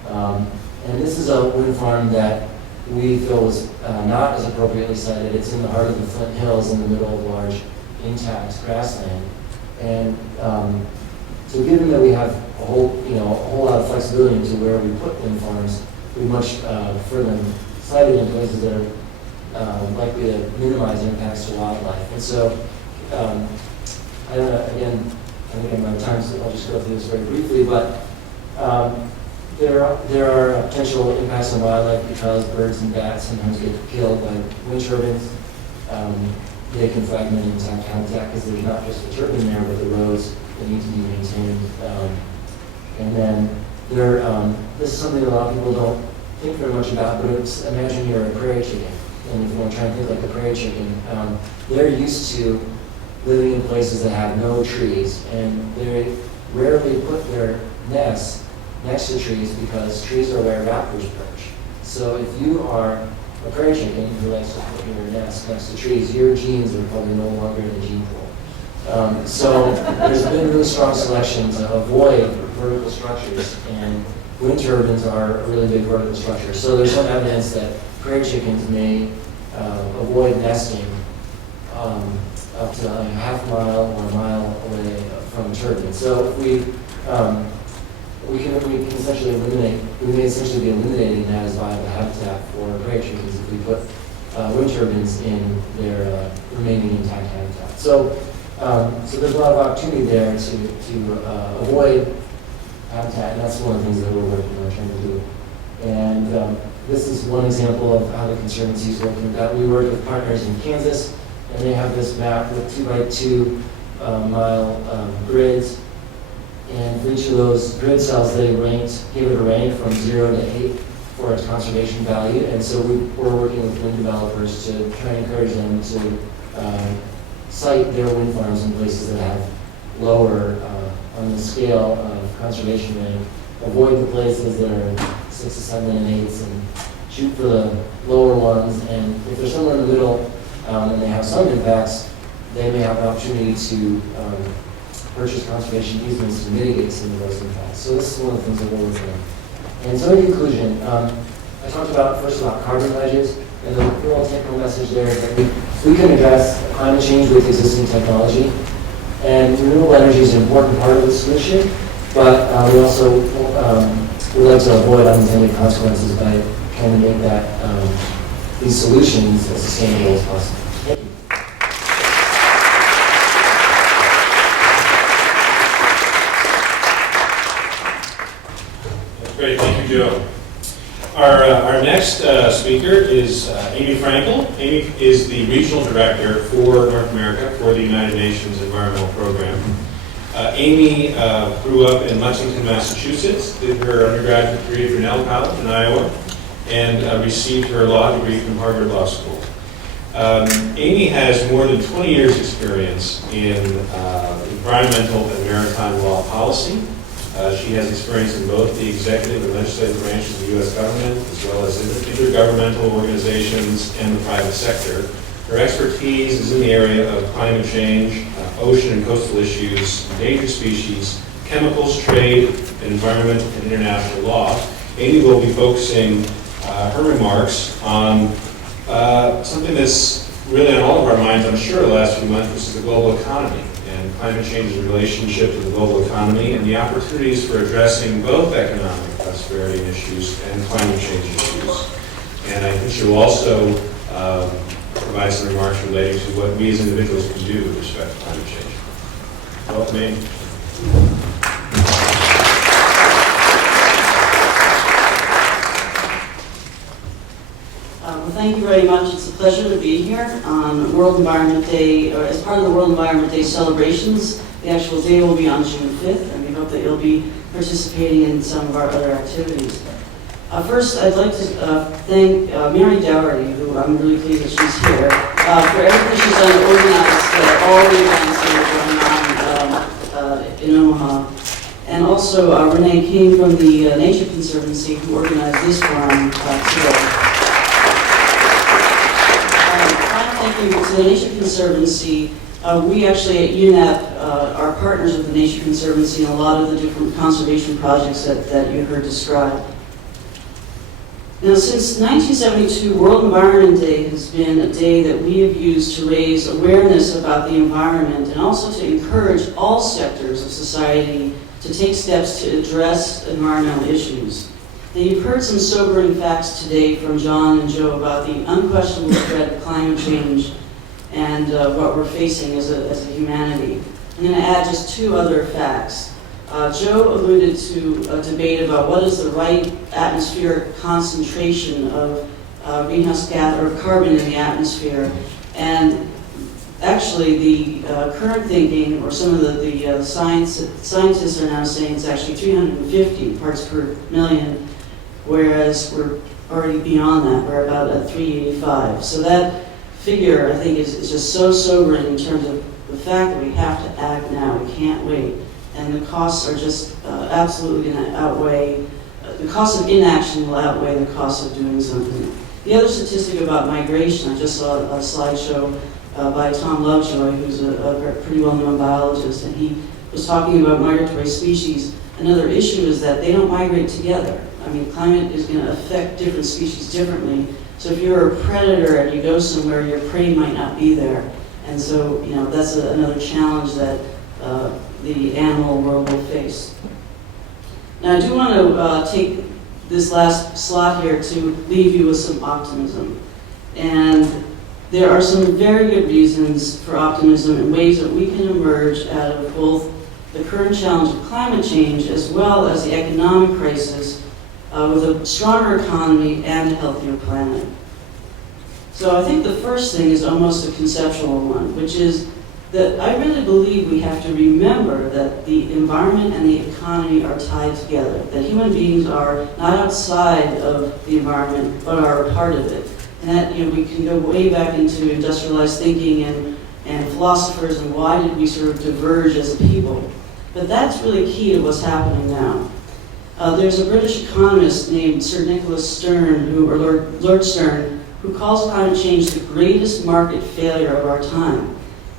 And this is a wind farm that we feel was not as appropriately sited. It's in the heart of the Flint Hills in the middle of large intact grassland. And So given that we have a whole lot of flexibility into where we put wind farms, we much prefer them sited in places that are likely to minimize impacts to wildlife. And so, I don't know, again, I think I'm out of time, so I'll just go through this very briefly, but there are potential impacts on wildlife because birds and bats sometimes get killed by wind turbines. They can fragment intact habitat because there's not just the turbine there, but the roads that need to be maintained. And then this is something that a lot of people don't think very much about, but imagine you're a prairie chicken. And if you want to try and think like a prairie chicken, they're used to living in places that have no trees, and they rarely put their nests next to trees because trees are where raptors perch. So if you are a prairie chicken who likes to put your nest next to trees, your genes are probably no longer in the gene pool. So there's been really strong selection to avoid vertical structures, and wind turbines are a really big vertical structure. So there's some evidence that prairie chickens may avoid nesting up to a half mile or a mile away from a turbine. So if we can essentially we may essentially be eliminating that as viable habitat for prairie chickens if we put wind turbines in their remaining intact habitat. So there's a lot of opportunity there to avoid habitat, and that's one of the things that we're working on trying to do. And this is one example of how the Conservancy is working. We work with partners in Kansas, and they have this map with 2x2 mile grids. And for each of those grid cells, they gave it a rank from 0 to 8 for its conservation value. And so we're working with wind developers to try and encourage them to site their wind farms in places that have lower on the scale of conservation rank. Avoid the places that are 6, 7, and 8s, and shoot for the lower ones. And if they're somewhere in the middle and they have some impacts, they may have an opportunity to purchase conservation easements to mitigate some of those impacts. So this is one of the things that we're working on. And so in conclusion, I talked first about carbon ledges, and the real take-home message there is that we can address climate change with existing technology. And renewable energy is an important part of the solution, but we also would like to avoid unintended consequences by trying to make these solutions as sustainable as possible. Thank you. Great, thank you, Joe. Our next speaker is Amy Frankel. Amy is the Regional Director for North America for the United Nations Environmental Program. Amy grew up in Lexington, Massachusetts, did her undergraduate degree at Grinnell College in Iowa, and received her law degree from Harvard Law School. Amy has more than 20 years' experience in environmental and maritime law policy. She has experience in both the executive and legislative branches of the U.S. government, as well as intergovernmental organizations and the private sector. Her expertise is in the area of climate change, ocean and coastal issues, endangered species, chemicals, trade, and environmental and international law. Amy will be focusing her remarks on something that's really on all of our minds, I'm sure, the last few months, which is the global economy and climate change's relationship to the global economy and the opportunities for addressing both economic prosperity issues and climate change issues. And I think she will also provide some remarks relating to what we as individuals can do with respect to climate change. Welcome, Amy. Well, thank you very much. It's a pleasure to be here on World Environment Day, or as part of the World Environment Day celebrations. The actual day will be on June 5th, and we hope that you'll be participating in some of our other activities. First, I'd like to thank Mary Dougherty, who I'm really pleased that she's here, for everything she's done to organize all the events that are going on in Omaha. And also Renee King from the Nature Conservancy, who organized this forum today. Thank you to the Nature Conservancy. We actually at UNEP are partners with the Nature Conservancy in a lot of the different conservation projects that you heard described. Now, since 1972, World Environment Day has been a day that we have used to raise awareness about the environment and also to encourage all sectors of society to take steps to address environmental issues. Now, you've heard some sobering facts today from John and Joe about the unquestionable threat of climate change and what we're facing as a humanity. I'm going to add just two other facts. Joe alluded to a debate about what is the right atmospheric concentration of greenhouse gas or carbon in the atmosphere. And actually, the current thinking, or some of the scientists are now saying it's actually 350 parts per million, whereas we're already beyond that. We're about at 385. So that figure, I think, is just so sobering in terms of the fact that we have to act now. We can't wait. And the costs are just absolutely going to outweigh, the cost of inaction will outweigh the cost of doing something. The other statistic about migration, I just saw a slideshow by Tom Lovejoy, who's a pretty well-known biologist, and he was talking about migratory species. Another issue is that they don't migrate together. I mean, climate is going to affect different species differently. So if you're a predator and you go somewhere, your prey might not be there. And so, you know, that's another challenge that the animal world will face. Now, I do want to take this last slot here to leave you with some optimism. And there are some very good reasons for optimism and ways that we can emerge out of both the current challenge of climate change as well as the economic crisis with a stronger economy and a healthier planet. So I think the first thing is almost a conceptual one, which is that I really believe we have to remember that the environment and the economy are tied together, that human beings are not outside of the environment, but are a part of it. And that, you know, we can go way back into industrialized thinking and philosophers and why did we sort of diverge as a people. But that's really key to what's happening now. There's a British economist named Sir Nicholas Stern, or Lord Stern, who calls climate change the greatest market failure of our time.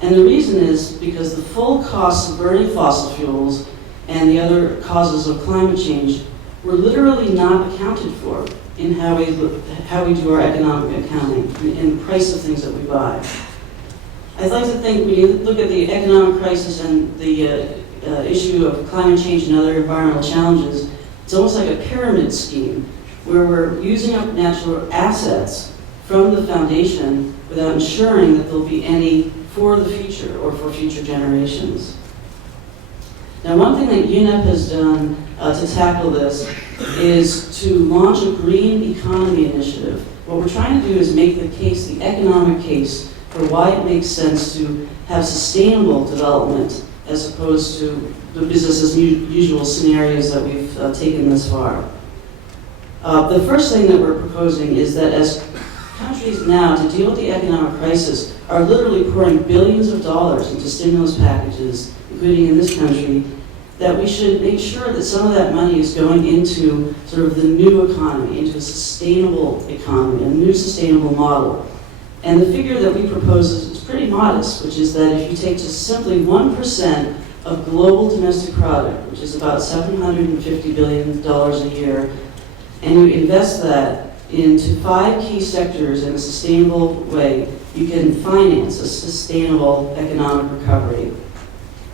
And the reason is because the full costs of burning fossil fuels and the other causes of climate change were literally not accounted for in how we do our economic accounting, in the price of things that we buy. I'd like to think when you look at the economic crisis and the issue of climate change and other environmental challenges, it's almost like a pyramid scheme where we're using up natural assets from the foundation without ensuring that there'll be any for the future or for future generations. Now, one thing that UNEP has done to tackle this is to launch a green economy initiative. What we're trying to do is make the case, the economic case, for why it makes sense to have sustainable development as opposed to the business as usual scenarios that we've taken this far. The first thing that we're proposing is that as countries now, to deal with the economic crisis, are literally pouring billions of dollars into stimulus packages, including in this country, that we should make sure that some of that money is going into sort of the new economy, into a sustainable economy, a new sustainable model. And the figure that we propose is pretty modest, which is that if you take just simply 1% of global domestic product, which is about $750 billion a year, and you invest that into 5 key sectors in a sustainable way, you can finance a sustainable economic recovery.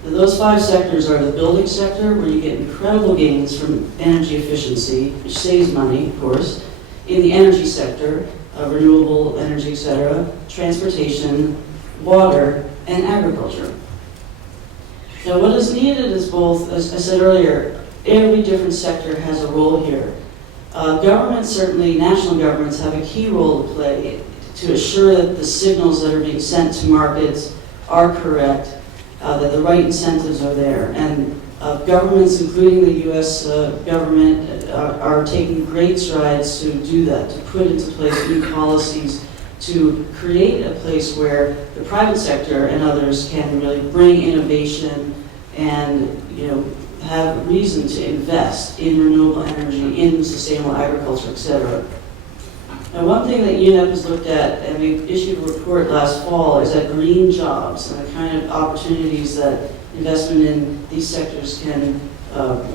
Now, those 5 sectors are the building sector, where you get incredible gains from energy efficiency, which saves money, of course. In the energy sector, renewable energy, etc., transportation, water, and agriculture. Now, what is needed is both, as I said earlier, every different sector has a role here. Governments, certainly national governments, have a key role to play to assure that the signals that are being sent to markets are correct, that the right incentives are there. And governments, including the U.S. Government, are taking great strides to do that, to put into place new policies, to create a place where the private sector and others can really bring innovation and, you know, have reason to invest in renewable energy, in sustainable agriculture, etc. Now, one thing that UNEP has looked at, and we issued a report last fall, is at green jobs and the kind of opportunities that investment in these sectors can,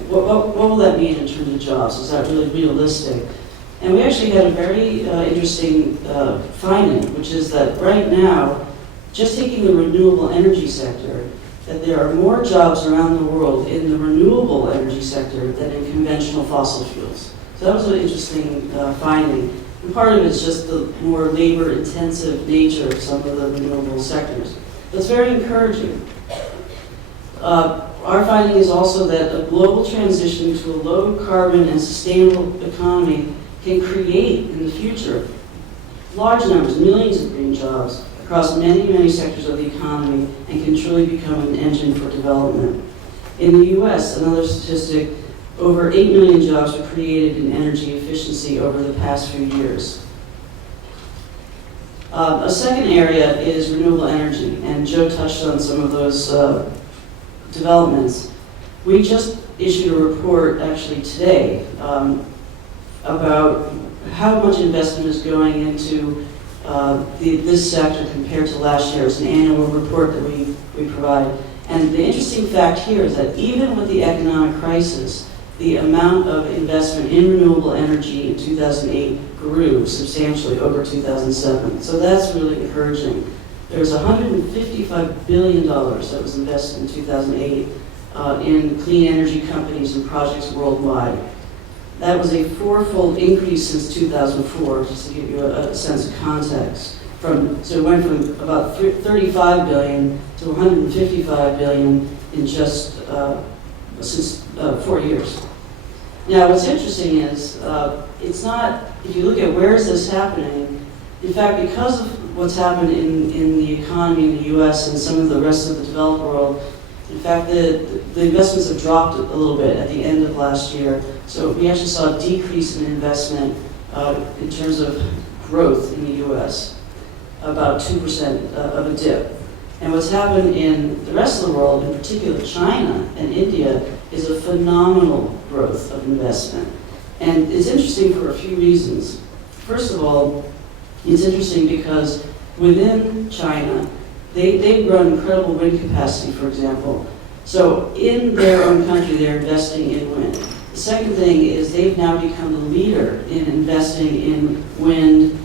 what will that mean in terms of jobs? Is that really realistic? And we actually had a very interesting finding, which is that right now, just taking the renewable energy sector, that there are more jobs around the world in the renewable energy sector than in conventional fossil fuels. So that was an interesting finding. And part of it is just the more labor-intensive nature of some of the renewable sectors. That's very encouraging. Our finding is also that a global transition to a low-carbon and sustainable economy can create, in the future, large numbers, millions of green jobs across many, many sectors of the economy and can truly become an engine for development. In the US, another statistic, over 8 million jobs were created in energy efficiency over the past few years. A second area is renewable energy, and Joe touched on some of those developments. We just issued a report actually today about how much investment is going into this sector compared to last year. It's an annual report that we provide. And the interesting fact here is that even with the economic crisis, the amount of investment in renewable energy in 2008 grew substantially over 2007. So that's really encouraging. There was $155 billion that was invested in 2008 in clean energy companies and projects worldwide. That was a fourfold increase since 2004, just to give you a sense of context. So it went from about 35 billion to 155 billion in just since 4 years. Now, what's interesting is it's not, if you look at where is this happening, in fact, because of what's happened in the economy in the US and some of the rest of the developed world, in fact, the investments have dropped a little bit at the end of last year. So we actually saw a decrease in investment in terms of growth in the US, about 2% of a dip. And what's happened in the rest of the world, in particular China and India, is a phenomenal growth of investment. And it's interesting for a few reasons. First of all, it's interesting because within China, they've grown incredible wind capacity, for example. So in their own country, they're investing in wind. The second thing is they've now become the leader in investing in wind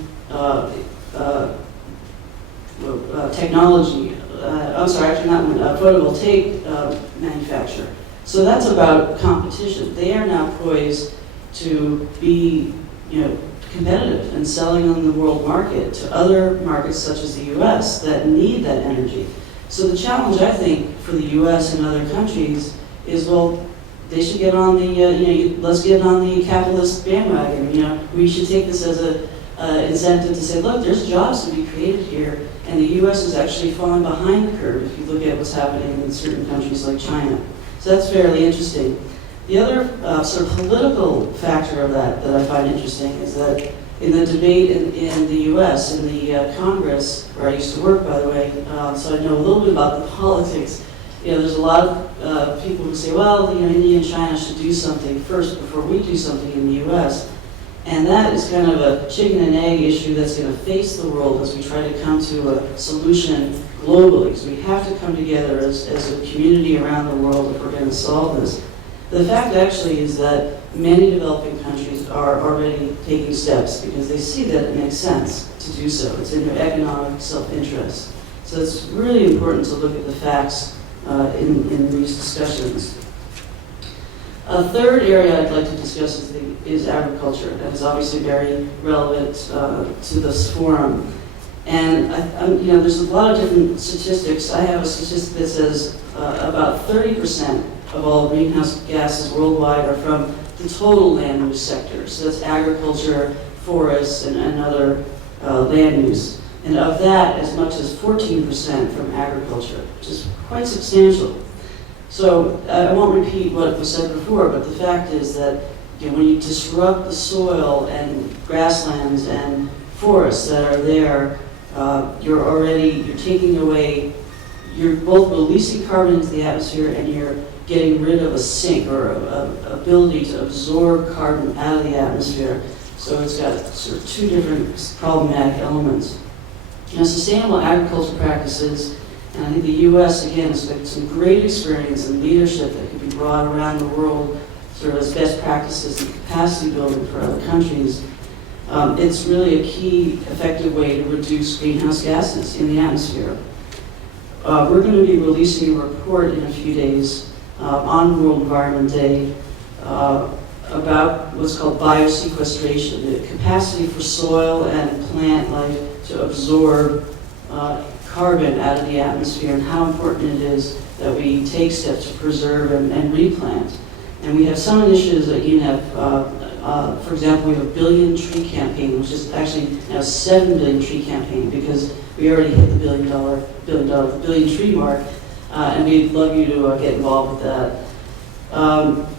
technology. I'm sorry, actually not wind, photovoltaic manufacturer. So that's about competition. They are now poised to be, competitive and selling on the world market to other markets such as the U.S. that need that energy. So the challenge, I think, for the U.S. and other countries is, well, they should get on the, let's get on the capitalist bandwagon. We should take this as a incentive to say, look, there's jobs to be created here, and the U.S. is actually falling behind the curve if you look at what's happening in certain countries like China. So that's fairly interesting. The other sort of political factor of that I find interesting is that in the debate in the U.S., in the Congress, where I used to work, by the way, so I know a little bit about the politics, there's a lot of people who say, well, India and China should do something first before we do something in the U.S. And that is kind of a chicken and egg issue that's going to face the world as we try to come to a solution globally. So we have to come together as a community around the world if we're going to solve this. The fact actually is that many developing countries are already taking steps because they see that it makes sense to do so. It's in their economic self-interest. So it's really important to look at the facts in these discussions. A third area I'd like to discuss is agriculture. That is obviously very relevant to this forum. And there's a lot of different statistics. I have a statistic that says about 30% of all greenhouse gases worldwide are from the total land use sector. So that's agriculture, forests, and other land use. And of that, as much as 14% from agriculture, which is quite substantial. So I won't repeat what was said before, but the fact is that when you disrupt the soil and grasslands and forests that are there, you're taking away, you're both releasing carbon into the atmosphere and you're getting rid of a sink or a ability to absorb carbon out of the atmosphere. So it's got sort of two different problematic elements. Sustainable agriculture practices, and I think the U.S. again has got some great experience and leadership that can be brought around the world sort of as best practices and capacity building for other countries. It's really a key effective way to reduce greenhouse gases in the atmosphere. We're going to be releasing a report in a few days on World Environment Day about what's called biosequestration, the capacity for soil and plant life to absorb carbon out of the atmosphere, and how important it is that we take steps to preserve and replant. And we have some initiatives at UNEP. For example, we have a billion tree campaign, which is actually now 7 billion tree campaign, because we already hit the billion tree mark, and we'd love you to get involved with that.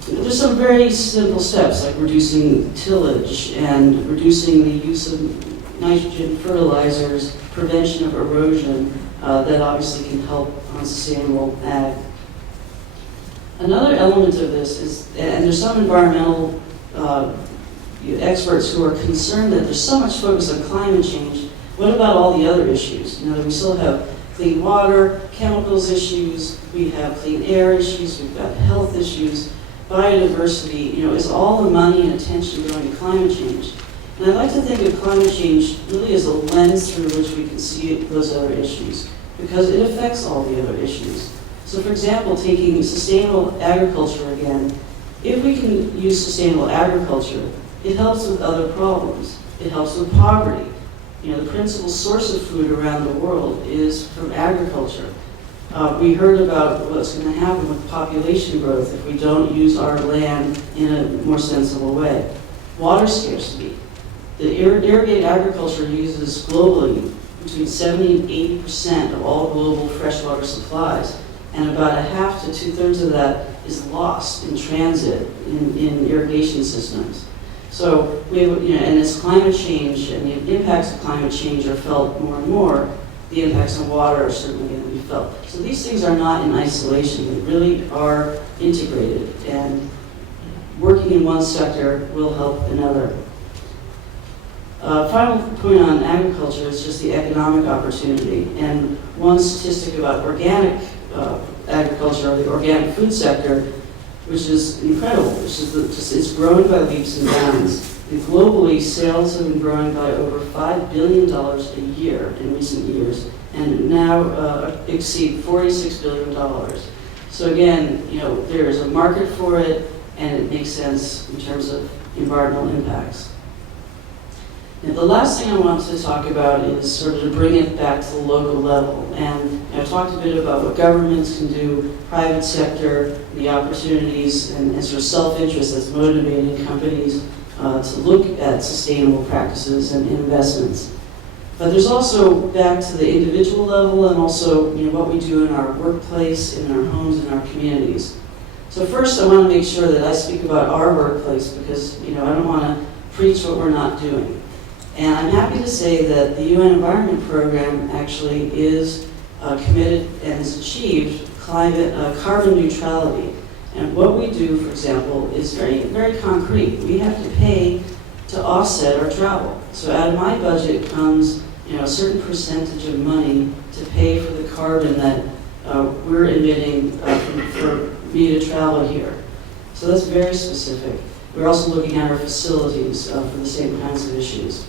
There's some very simple steps like reducing tillage and reducing the use of nitrogen fertilizers, prevention of erosion, that obviously can help on sustainable ag. Another element of this is, and there's some environmental experts who are concerned that there's so much focus on climate change. What about all the other issues? You know, we still have clean water, chemicals issues, we have clean air issues, we've got health issues, biodiversity. You know, is all the money and attention going to climate change? And I'd like to think of climate change really as a lens through which we can see those other issues, because it affects all the other issues. So for example, taking sustainable agriculture again, if we can use sustainable agriculture, it helps with other problems. It helps with poverty. You know, the principal source of food around the world is from agriculture. We heard about what's going to happen with population growth if we don't use our land in a more sensible way. Water scarcity. The irrigated agriculture uses globally between 70 and 80% of all global freshwater supplies, and about a half to 2/3 of that is lost in transit in irrigation systems. So we have, you know, and as climate change and the impacts of climate change are felt more and more, the impacts on water are certainly going to be felt. So these things are not in isolation; they really are integrated, and working in one sector will help another. Final point on agriculture is just the economic opportunity. And one statistic about organic agriculture, or the organic food sector, which is incredible, which is it's growing by leaps and bounds. And globally, sales have been growing by over $5 billion a year in recent years, and now exceed $46 billion. So again, you know, there is a market for it, and it makes sense in terms of environmental impacts. And the last thing I want to talk about is sort of to bring it back to the local level. And I talked a bit about what governments can do, private sector, the opportunities, and sort of self-interest that's motivating companies to look at sustainable practices and investments. But there's also back to the individual level, and also, you know, what we do in our workplace, in our homes, in our communities. So first, I want to make sure that I speak about our workplace, because, you know, I don't want to preach what we're not doing. And I'm happy to say that the UN Environment Program actually is committed and has achieved carbon neutrality. And what we do, for example, is very, very concrete. We have to pay to offset our travel. So out of my budget comes, you know, a certain percentage of money to pay for the carbon that we're emitting for me to travel here. So that's very specific. We're also looking at our facilities for the same kinds of issues.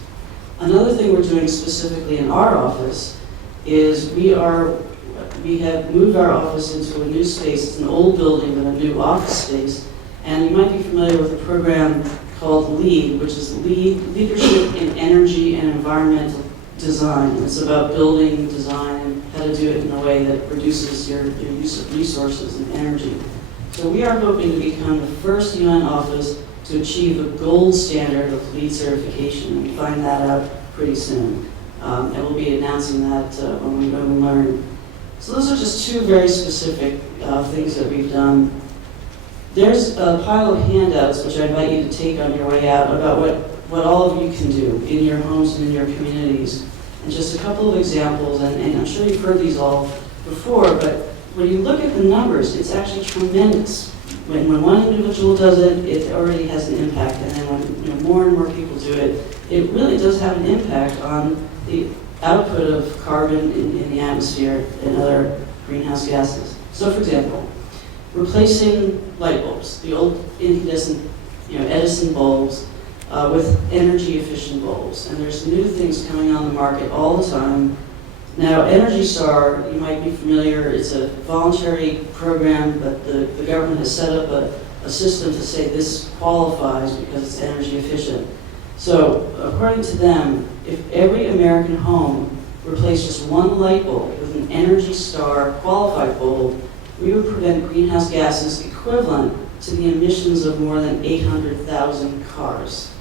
Another thing we're doing specifically in our office is we have moved our office into a new space. It's an old building with a new office space. And you might be familiar with a program called LEED, which is Leadership in Energy and Environmental Design. It's about building design and how to do it in a way that reduces your use of resources and energy. So we are hoping to become the first UN office to achieve the gold standard of LEED certification. We find that out pretty soon. And we'll be announcing that when we learn. So those are just two very specific things that we've done. There's a pile of handouts, which I invite you to take on your way out, about what all of you can do in your homes and in your communities. And just a couple of examples, and I'm sure you've heard these all before, but when you look at the numbers, it's actually tremendous. When one individual does it, it already has an impact, and then when more and more people do it, it really does have an impact on the output of carbon in the atmosphere and other greenhouse gases. So for example, replacing light bulbs, the old incandescent, Edison bulbs, with energy efficient bulbs. And there's new things coming on the market all the time. Now, Energy Star, you might be familiar, it's a voluntary program, but the government has set up a system to say this qualifies because it's energy efficient. So, according to them, if every American home replaced just one light bulb with an Energy Star qualified bulb, we would prevent greenhouse gases equivalent to the emissions of more than 800,000 cars,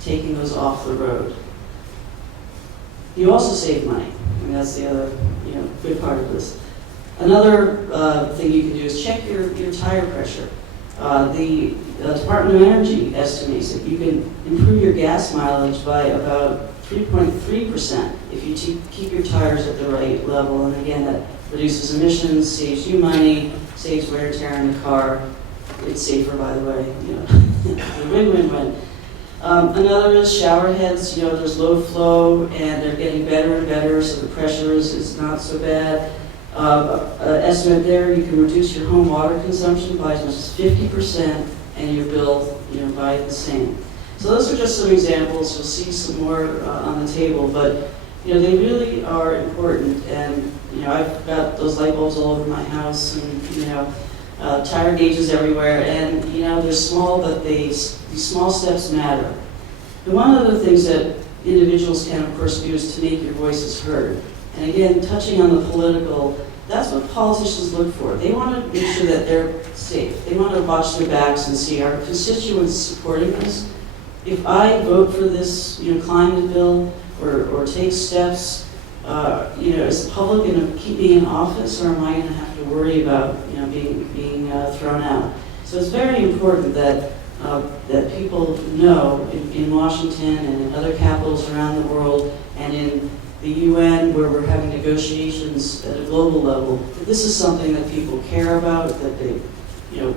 taking those off the road. You also save money. I mean, that's the other, good part of this. Another thing you can do is check your tire pressure. The Department of Energy estimates that you can improve your gas mileage by about 3.3% if you keep your tires at the right level. And again, that reduces emissions, saves you money, saves wear and tear in the car. It's safer, by the way. It's a win-win-win. Another is shower heads. There's low flow, and they're getting better and better, so the pressure is not so bad. Estimate there, you can reduce your home water consumption by as much as 50%, and your bill, by the same. So those are just some examples. You'll see some more on the table, but they really are important. And I've got those light bulbs all over my house, and tire gauges everywhere, and they're small, but these small steps matter. And one of the things that individuals can, of course, do is to make your voices heard. And again, touching on the political, that's what politicians look for. They want to make sure that they're safe. They want to watch their backs and see, are constituents supporting this? If I vote for this, climate bill or take steps, is the public going to keep me in office, or am I going to have to worry about, being thrown out? So it's very important that people know in Washington and in other capitals around the world and in the UN, where we're having negotiations at a global level, that this is something that people care about, that they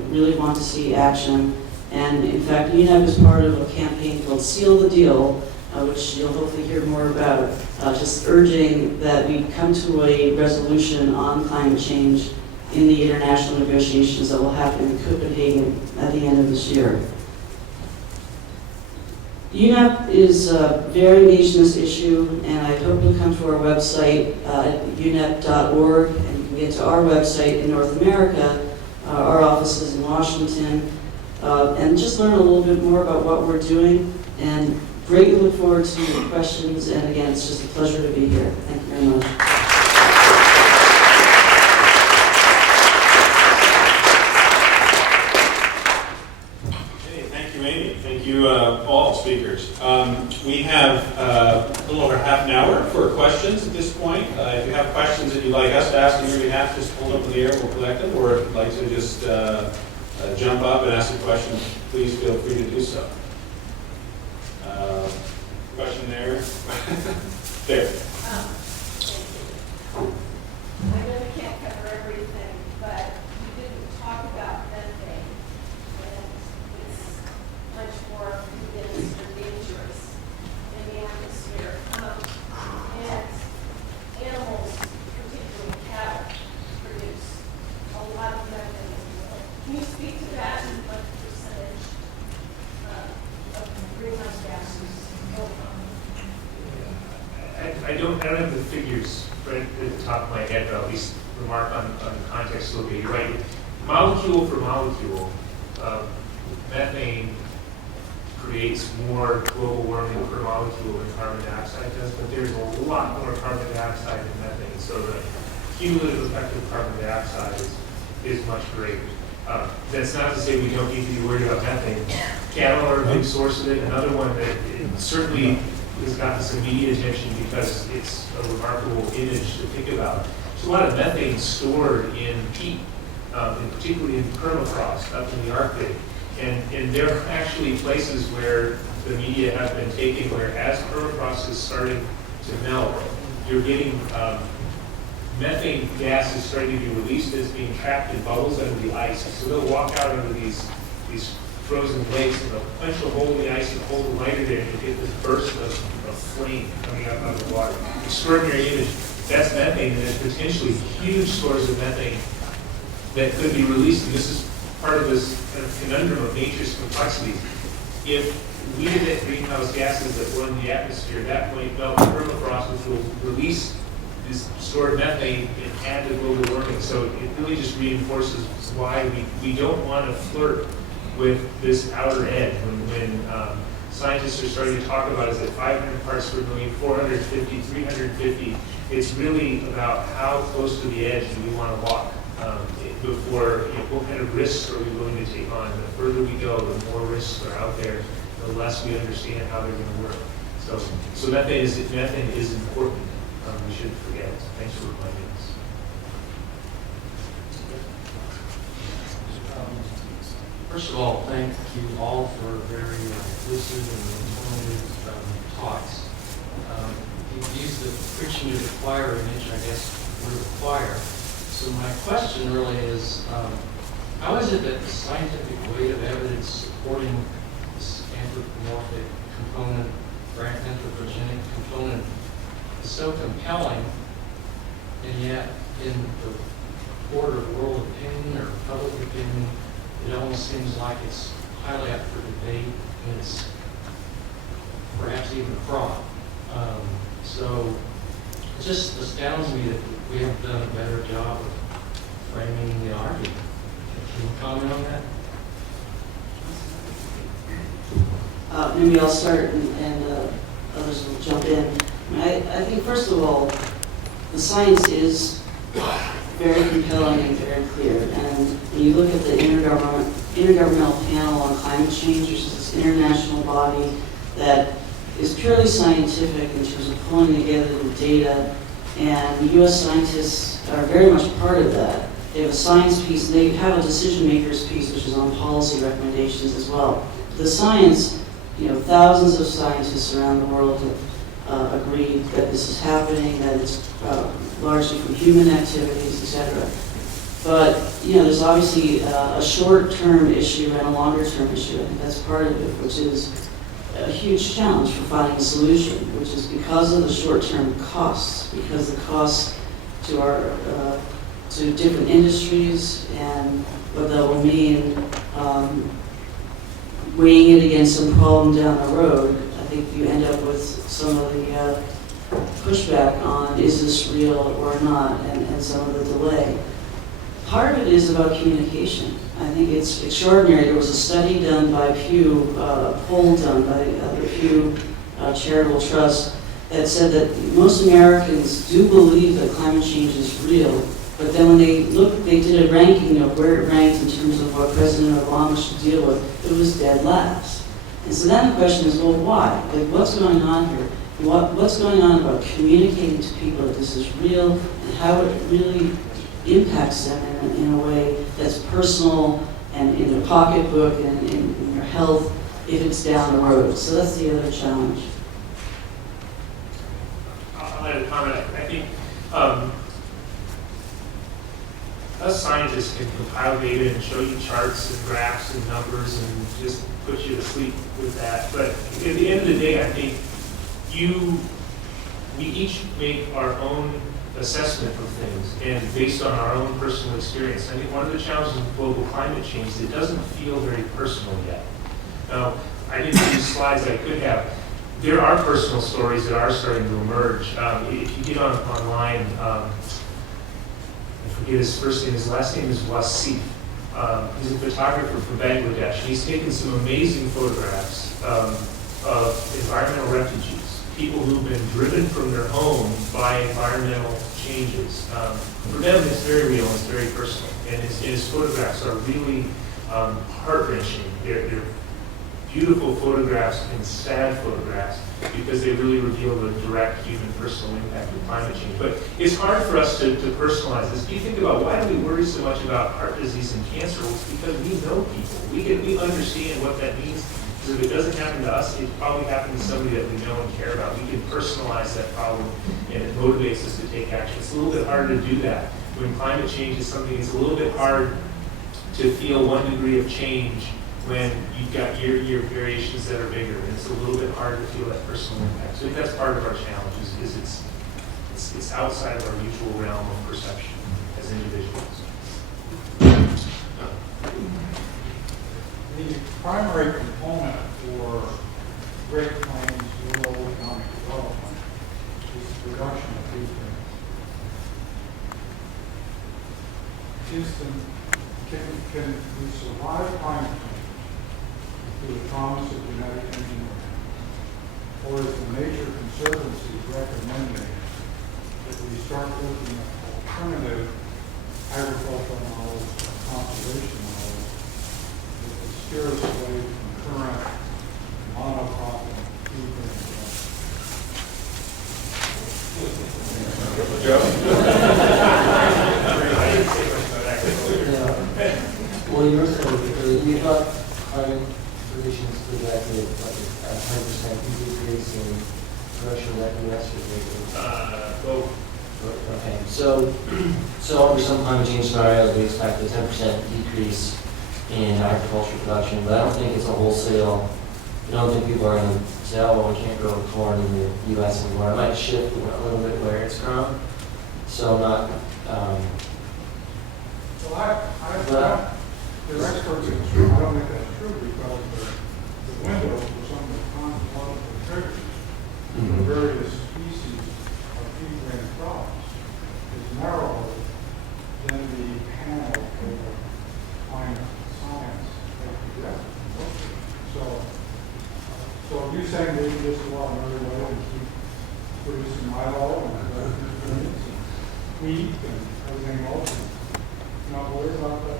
really want to see action. And in fact, UNEP is part of a campaign called Seal the Deal, which you'll hopefully hear more about, just urging that we come to a resolution on climate change in the international negotiations that will happen in Copenhagen at the end of this year. UNEP is very engaged in this issue, and I hope you'll come to our website at unep.org, and you can get to our website in North America, our offices in Washington, and just learn a little bit more about what we're doing, and greatly look forward to your questions. And again, it's just a pleasure to be here. Thank you very much. Thank you, all speakers. We have a little over half an hour for questions at this point. If you have questions that you'd like us to ask on your behalf, just hold up in the air, we'll collect them. Or if you'd like to just jump up and ask a question, please feel free to do so. Question there? There. I know we can't cover everything, but you didn't talk about methane, and it's much more condensed or dangerous in the atmosphere. And animals, particularly cattle, produce a lot of methane as well. Can you speak to that and what percentage of greenhouse gases go on? I don't have the figures right at the top of my head, but I'll at least remark on the context a little bit. You're right. Molecule for molecule, methane creates more global warming per molecule than carbon dioxide does, but there's a lot more carbon dioxide than methane. So the cumulative effect of carbon dioxide is much greater. That's not to say we don't need to be worried about methane. Cattle are a big source of it. Another one that certainly has gotten some media attention because it's a remarkable image to think about. There's a lot of methane stored in peat, and particularly in permafrost up in the Arctic. And there are actually places where the media have been taken where as permafrost is starting to melt, you're getting methane gas is starting to be released as being trapped in bubbles under the ice. So they'll walk out under these frozen lakes and they'll punch a hole in the ice and hold the lighter there and you get this burst of flame coming up out of the water. Extraordinary image. That's methane, and there's potentially huge stores of methane that could be released. And this is part of this kind of conundrum of nature's complexities. If we emit greenhouse gases that were in the atmosphere. At that point, melt permafrost, which will release this stored methane and add to global warming. So it really just reinforces why we don't want to flirt with this outer edge when scientists are starting to talk about is it 500 parts per million, 450, 350. It's really about how close to the edge do we want to walk before, what kind of risks are we willing to take on. The further we go, the more risks are out there, the less we understand how they're going to work. So methane is important. We shouldn't forget. Thanks for reminding us. First of all, thank you all for very lucid and informative talks. You've used the preaching to the choir image, I guess, we're the choir. So my question really is, how is it that the scientific weight of evidence supporting this anthropomorphic component, or anthropogenic component, is so compelling, and yet in the court of world opinion or public opinion, it almost seems like it's highly up for debate, and it's perhaps even fraud. So it just astounds me that we haven't done a better job of framing the argument. Can you comment on that? Maybe I'll start and others will jump in. I think, first of all, the science is very compelling and very clear. And when you look at the Intergovernmental Panel on Climate Change, which is this international body that is purely scientific in terms of pulling together the data, and the U.S. scientists are very much part of that. They have a science piece, and they have a decision makers piece, which is on policy recommendations as well. The science, thousands of scientists around the world have agreed that this is happening, that it's largely from human activities, etc. But, there's obviously a short-term issue and a longer-term issue. I think that's part of it, which is a huge challenge for finding a solution, which is because of the short-term costs, because the costs to to different industries and what that will mean, weighing it against some problem down the road. I think you end up with some of the pushback on is this real or not, and some of the delay. Part of it is about communication. I think it's extraordinary. There was a study done by Pew, a poll done by the Pew Charitable Trust that said that most Americans do believe that climate change is real, but then when they did a ranking of where it ranked in terms of what President Obama should deal with, it was dead last. And so then the question is, well, why? Like, what's going on here? What's going on about communicating to people that this is real and how it really impacts them in a way that's personal and in their pocketbook and in their health if it's down the road. So that's the other challenge. I'll add a comment. I think us scientists can compile data and show you charts and graphs and numbers and just put you to sleep with that. But at the end of the day, I think we each make our own assessment of things and based on our own personal experience. I think one of the challenges with global climate change is it doesn't feel very personal yet. Now, I didn't use slides I could have. There are personal stories that are starting to emerge. If you get online, I forget his first name, his last name is Wasif. He's a photographer from Bangladesh. He's taken some amazing photographs of environmental refugees, people who've been driven from their homes by environmental changes. For them, it's very real, it's very personal. And his photographs are really heart-wrenching. They're beautiful photographs and sad photographs because they really reveal the direct human personal impact of climate change. But it's hard for us to personalize this. If you think about why do we worry so much about heart disease and cancer? Well, it's because we know people. We understand what that means. Because if it doesn't happen to us, it probably happened to somebody that we know and care about. We can personalize that problem and it motivates us to take action. It's a little bit harder to do that. When climate change is something, it's a little bit hard to feel 1 degree of change when you've got year variations that are bigger, and it's a little bit hard to feel that personal impact. So I think that's part of our challenge, is it's outside of our usual realm of perception as individuals. The primary component for Great Plains rural economic development is the production of food grains. Houston, can we survive climate change through the promise of genetic engineering? Or is the Nature Conservancy recommending that we start looking at alternative agricultural models or conservation models that will steer us away from current monocropping food grain production? Well, you thought climate solutions projected like a 10% decrease in production of that U.S. Both. Okay, so under some climate change scenarios, we expect a 10% decrease in agricultural production, but I don't think it's a wholesale. I don't think people are going to say, oh, well, we can't grow corn in the U.S. anymore. It might shift a little bit where it's grown. So not. Well, there's experts in this room. I don't think that's true because the window for some of the conservation triggers for various species of food grain crops is narrower than the panel for climate science that projected. So are you saying we can just go out another way and keep producing milo and wheat and everything else? Not worried about that?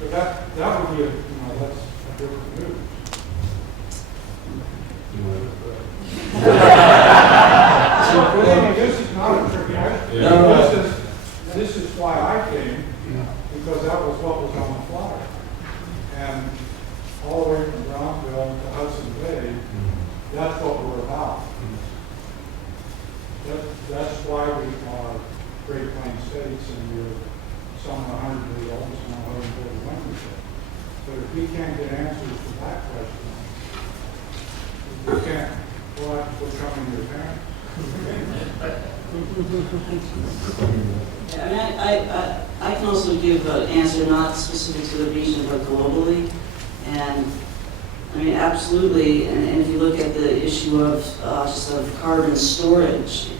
But that would be that's a different news. So believe me, this is not a tricky question. This is why I came, because that was what was on the flyer. And all the way from Brownsville to Hudson Bay, that's what we're about. That's why we are Great Plains states, and we're some 100 years old, some 141 years old. But if we can't get answers to that question, we can't, we'll have to quit coming to your parents. Yeah, I mean, I can also give an answer not specific to the region, but globally. And I mean, absolutely, and if you look at the issue of just of carbon storage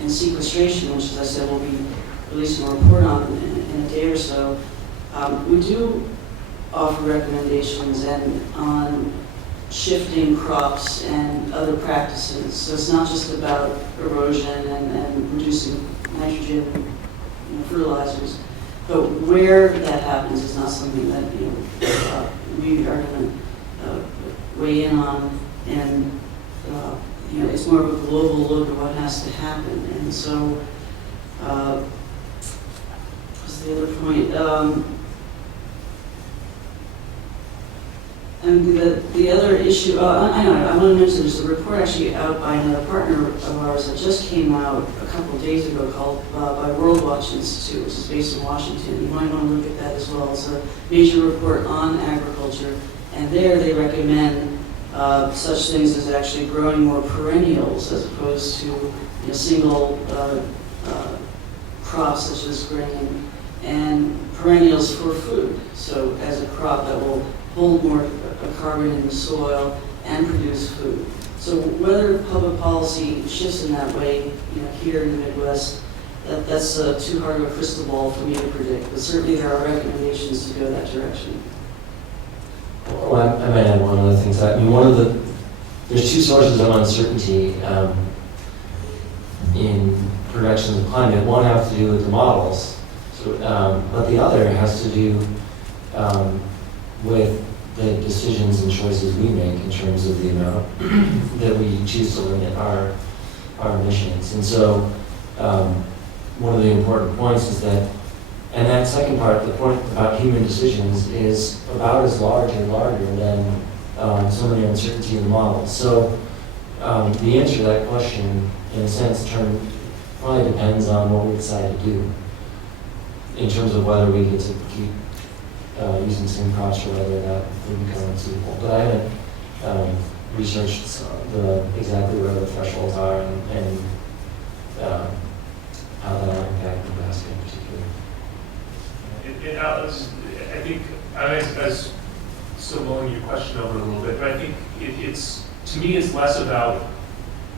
and sequestration, which, as I said, we'll be releasing a report on in a day or so, we do offer recommendations on shifting crops and other practices. So it's not just about erosion and reducing nitrogen fertilizers, but where that happens is not something that we are going to weigh in on, and it's more of a global look at what has to happen. And so, what's the other point? And the other issue, I want to mention there's a report actually out by another partner of ours that just came out a couple of days ago called by World Watch Institute, which is based in Washington. You might want to look at that as well. It's a major report on agriculture, and there they recommend such things as actually growing more perennials as opposed to single crops such as grain, and perennials for food. So as a crop that will hold more carbon in the soil and produce food. So whether public policy shifts in that way, here in the Midwest, that's too hard of a crystal ball for me to predict. But certainly there are recommendations to go that direction. Well, I might add one other thing to that. I mean, there's two sources of uncertainty in projections of climate. One has to do with the models, but the other has to do with the decisions and choices we make in terms of the amount that we choose to limit our emissions. And so one of the important points is that, and that second part, the point about human decisions, is about as large or larger than some of the uncertainty in the models. So the answer to that question, in a sense, probably depends on what we decide to do in terms of whether we get to keep using the same crops or whether that would become unsuitable. But I haven't researched exactly where the thresholds are and how that will impact Nebraska in particular. I think, as still mulling your question over a little bit, but I think it's to me, it's less about,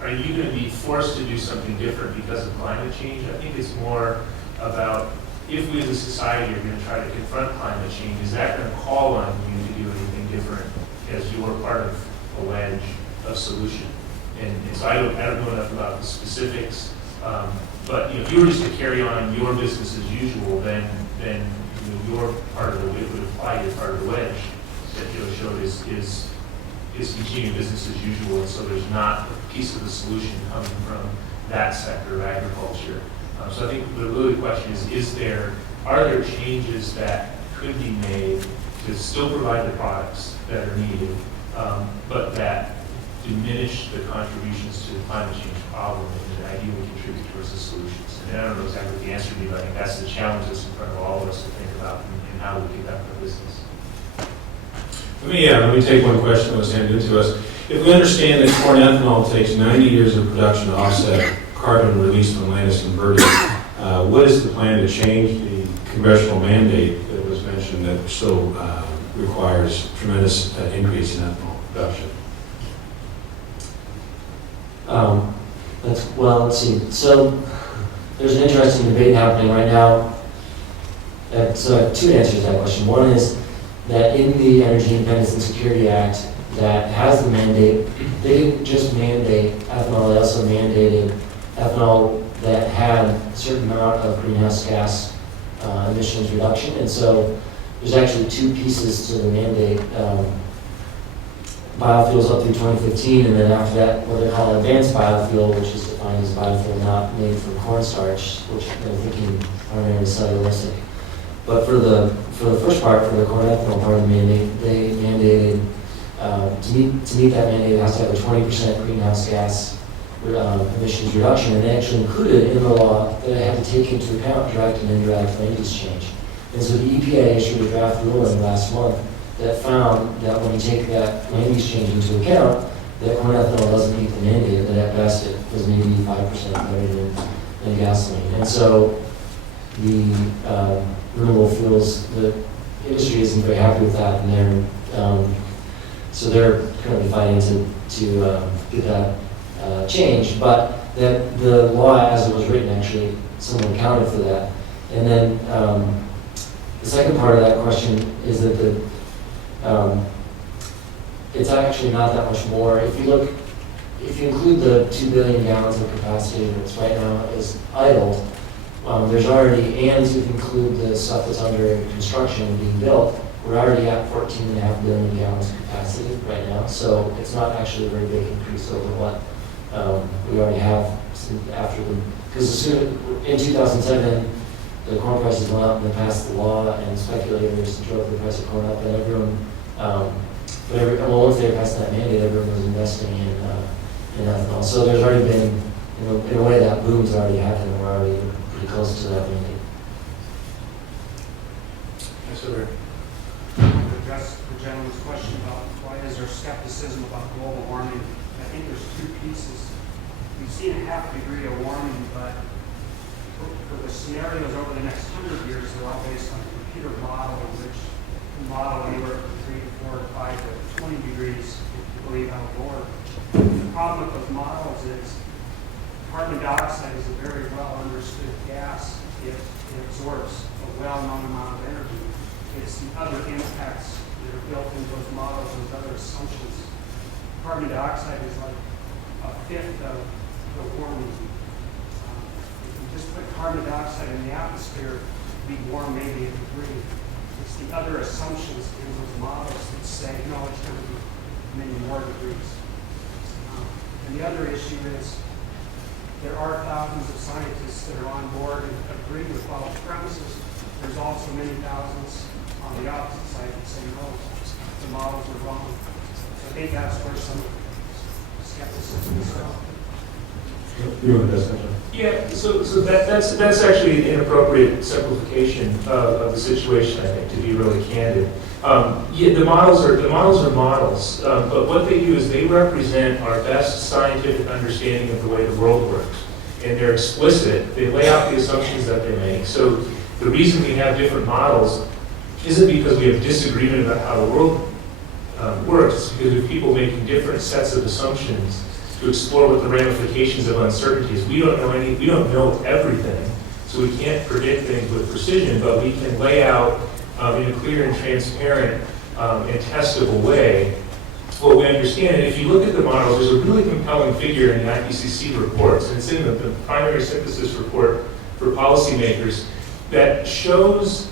are you going to be forced to do something different because of climate change? I think it's more about, if we as a society are going to try to confront climate change, is that going to call on you to do anything different as you're part of a wedge of solution? And so I don't know enough about the specifics, but if you were just to carry on your business as usual, then your part of the, it would apply to part of the wedge that showed is continuing business as usual, and so there's not a piece of the solution coming from that sector of agriculture. So I think the really question are there changes that could be made to still provide the products that are needed, but that diminish the contributions to the climate change problem and ideally contribute towards the solutions? And I don't know exactly what the answer would be, but I think that's the challenge that's in front of all of us to think about and how we conduct our business. Let me take one question that was handed to us. If we understand that corn ethanol takes 90 years of production to offset carbon released when land is converted, what is the plan to change the congressional mandate that was mentioned that still requires tremendous increase in ethanol production? Let's see. So there's an interesting debate happening right now. So I have two answers to that question. One is that in the Energy Independence and Security Act that has the mandate, they didn't just mandate ethanol, they also mandated ethanol that had a certain amount of greenhouse gas emissions reduction. And so there's actually two pieces to the mandate. Biofuels up through 2015, and then after that, what they call advanced biofuel, which is defined as biofuel not made from cornstarch, which they're thinking primarily cellulosic. But for the first part, for the corn ethanol part of the mandate, they mandated to meet that mandate, it has to have a 20% greenhouse gas emissions reduction, and they actually included in the law that it had to take into account direct and indirect land use change. And so the EPA issued a draft ruling last month that found that when you take that land use change into account, that corn ethanol doesn't meet the mandate, that at best it was maybe 5% better than gasoline. And so the renewable fuels, the industry isn't very happy with that, and so they're currently fighting to get that changed. But the law, as it was written, actually someone accounted for that. And then the second part of that question is that it's actually not that much more. If you include the 2 billion gallons of capacity that's right now is idled, there's already, and if you include the stuff that's under construction and being built, we're already at 14.5 billion gallons of capacity right now. So it's not actually a very big increase over what we already have after the, because in 2007, the corn prices went up and they passed the law, and speculators drove the price of corn up, and everyone, once they passed that mandate, everyone was investing in ethanol. So there's already been, in a way, that boom's already happened, and we're already pretty close to that mandate. Yes, sir. To address the gentleman's question about why is there skepticism about global warming, I think there's two pieces. We've seen a half degree of warming, but for the scenarios over the next 100 years, they're all based on a computer model in which we model anywhere from 3 to 4 to 5 to 20 degrees, if you believe Al Gore. The problem with those models is carbon dioxide is a very well understood gas. It absorbs a well-known amount of energy. It's the other impacts that are built into those models, those other assumptions. Carbon dioxide is like a fifth of the warming. If you just put carbon dioxide in the atmosphere, it'd be warm maybe a degree. It's the other assumptions in those models that say, no, it's going to be many more degrees. And the other issue is there are thousands of scientists that are on board and agree with all the premises. There's also many thousands on the opposite side that say no, the models are wrong. So I think that's where some skepticism is from. You want to address that? Yeah, so that's actually an inappropriate simplification of the situation, I think, to be really candid. The models are models, but what they do is they represent our best scientific understanding of the way the world works, and they're explicit. They lay out the assumptions that they make. So the reason we have different models isn't because we have disagreement about how the world works, because we have people making different sets of assumptions to explore what the ramifications of uncertainty is. We don't know everything, so we can't predict things with precision, but we can lay out in a clear and transparent and testable way what we understand. And if you look at the models, there's a really compelling figure in the IPCC reports, and it's in the primary synthesis report for policymakers, that shows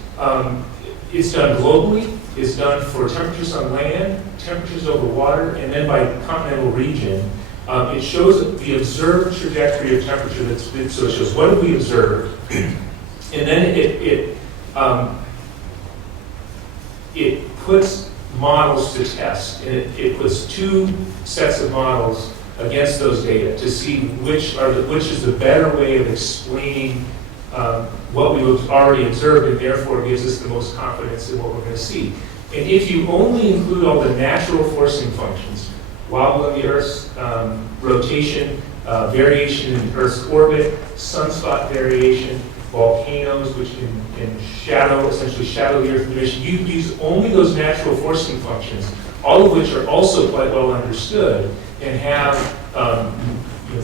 it's done globally, it's done for temperatures on land, temperatures over water, and then by continental region. It shows the observed trajectory of temperature so it shows what have we observed, and then it puts models to test, and it puts two sets of models against those data to see which is the better way of explaining what we've already observed, and therefore gives us the most confidence in what we're going to see. And if you only include all the natural forcing functions, wobble in the Earth's rotation, variation in Earth's orbit, sunspot variation, volcanoes, which can essentially shadow the Earth in mission. You use only those natural forcing functions, all of which are also quite well understood and have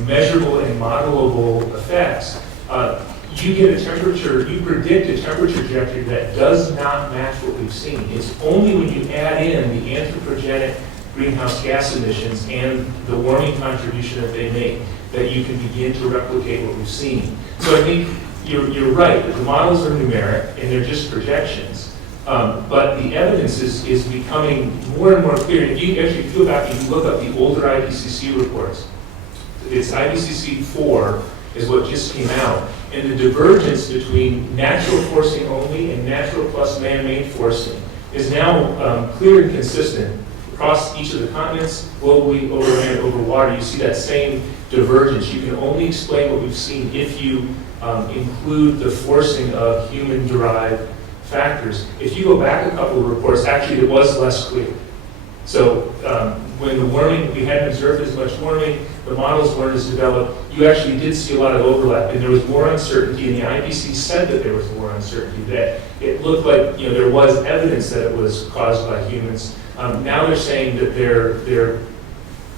measurable and modelable effects. You get a temperature, you predict a temperature trajectory that does not match what we've seen. It's only when you add in the anthropogenic greenhouse gas emissions and the warming contribution that they make that you can begin to replicate what we've seen. So I think you're right, the models are numeric and they're just projections, but the evidence is becoming more and more clear. If you actually go back and you look up the older IPCC reports, it's IPCC 4 is what just came out, and the divergence between natural forcing only and natural plus man-made forcing is now clear and consistent across each of the continents, globally, over land, over water. You see that same divergence. You can only explain what we've seen if you include the forcing of human-derived factors. If you go back a couple of reports, actually it was less clear. So when the warming, we hadn't observed as much warming, the models weren't as developed, you actually did see a lot of overlap, and there was more uncertainty, and the IPCC said that there was more uncertainty, that it looked like there was evidence that it was caused by humans. Now they're saying that they're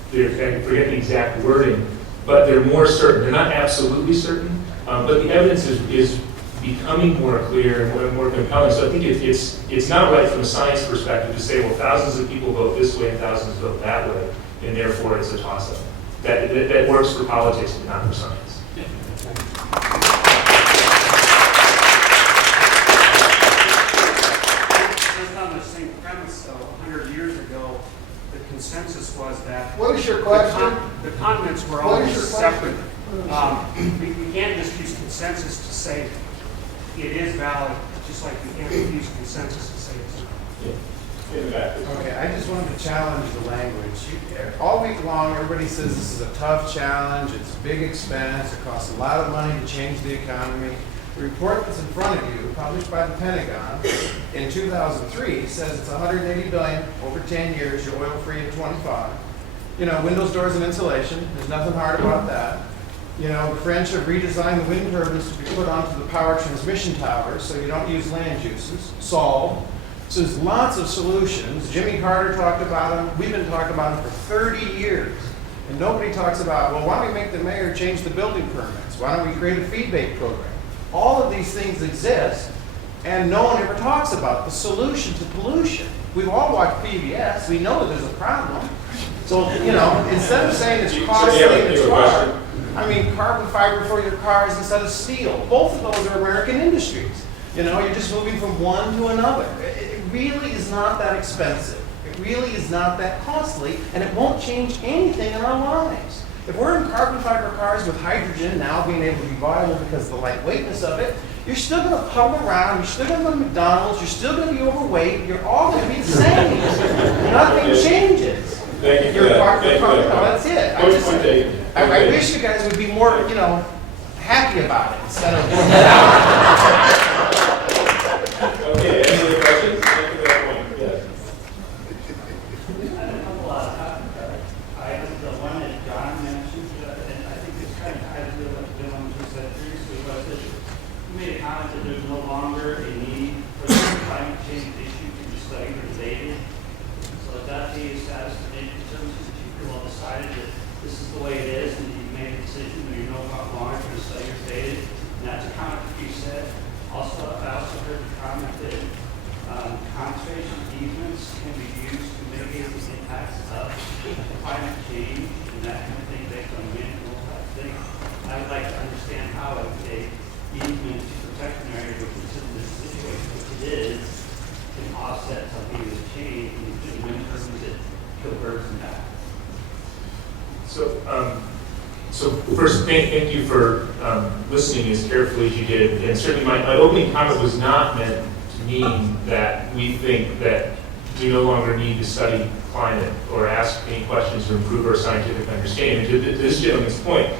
I forget the exact wording, but they're more certain. They're not absolutely certain, but the evidence is becoming more clear and more compelling. So I think it's not right from a science perspective to say, well, thousands of people vote this way and thousands vote that way, and therefore it's a toss-up. That works for politics, but not for science. Just on the same premise, though, 100 years ago, the consensus was that What is your question? the continents were What is always your separate. We can't just use consensus to say it is valid, just like we can't use consensus to say it's not. Okay, I just wanted to challenge the language. All week long, everybody says this is a tough challenge, it's a big expense, it costs a lot of money to change the economy. The report that's in front of you, published by the Pentagon in 2003, says it's $180 billion over 10 years, you're oil-free at 25. Windows, doors, and insulation, there's nothing hard about that. The French have redesigned the wind turbines to be put onto the power transmission towers so you don't use land uses. Solved. So there's lots of solutions. Jimmy Carter talked about them. We've been talking about them for 30 years. And nobody talks about, well, why don't we make the mayor change the building permits? Why don't we create a fee-based program? All of these things exist, and no one ever talks about the solution to pollution. We've all watched PBS. We know that there's a problem. So, instead of saying it's costly and it's hard, carbon fiber for your cars instead of steel. Both of those are American industries. You're just moving from one to another. It really is not that expensive. It really is not that costly, and it won't change anything in our lives. If we're in carbon fiber cars with hydrogen now being able to be viable because of the lightweightness of it, you're still going to pump around, you're still going to go to McDonald's, you're still going to be overweight, you're all going to be the same. Nothing changes. Thank you for that. That's it. I wish you guys would be more, happy about it instead of Okay, any other questions? Thank you for that point. Yes. I had a couple of items. The one that John mentioned, and I think it's kind of tied to what the gentleman just said previously, was that you made a comment that there's no longer a need for the climate change issue to be studied or debated. So is that the understand how a easement to protect an area which is in this situation, which it is, can offset something that's changed in winter that kill birds and that. So first, thank you for listening as carefully as you did. And certainly my opening comment was not meant to mean that we think that we no longer need to study climate or ask any questions to improve our scientific understanding. To this gentleman's point,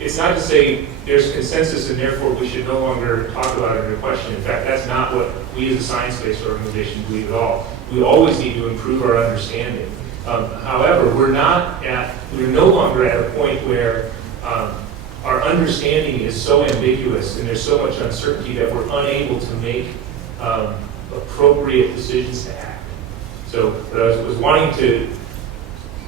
it's not to say there's consensus and therefore we should no longer talk about it or question. In fact, that's not what we as a science-based organization believe at all. We always need to improve our understanding. However, we're no longer at a point where our understanding is so ambiguous and there's so much uncertainty that we're unable to make appropriate decisions to act. So what I was wanting to,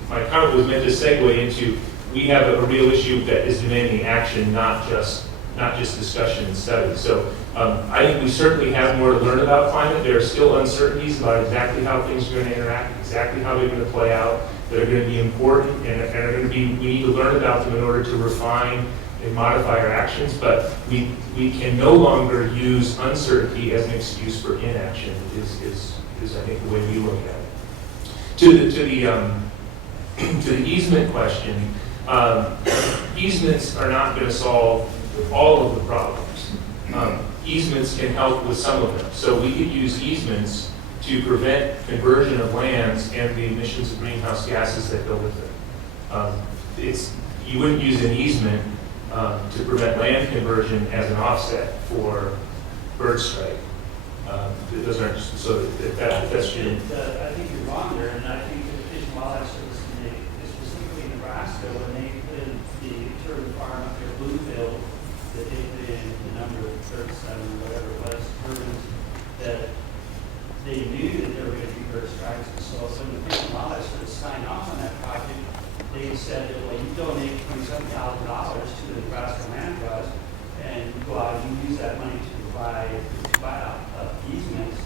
my comment was meant to segue into, we have a real issue that is demanding action, not just discussion and study. So I think we certainly have more to learn about climate. There are still uncertainties about exactly how things are going to interact, exactly how they're going to play out, that are going to be important and are going to be, we need to learn about them in order to refine and modify our actions, but we can no longer use uncertainty as an excuse for inaction, is I think the way we look at it. To the easement question, easements are not going to solve all of the problems. Easements can help with some of them. So we could use easements to prevent conversion of lands and the emissions of greenhouse gases that go with it. You wouldn't use an easement to prevent land conversion as an offset for bird strike. Those aren't, so that's true. I think you're wrong there, and I think the Fish and Wildlife Service, specifically in Nebraska, when they put in the turtle farm up there, Bluefield, that they put in the number of 37 or whatever it was, turbines, that they knew that there were going to be bird strikes. And so when the Fish and Wildlife Service signed off on that project, they said that, well, you donate $27,000 to the Nebraska Land Trust, and you go out and you use that money to provide easements,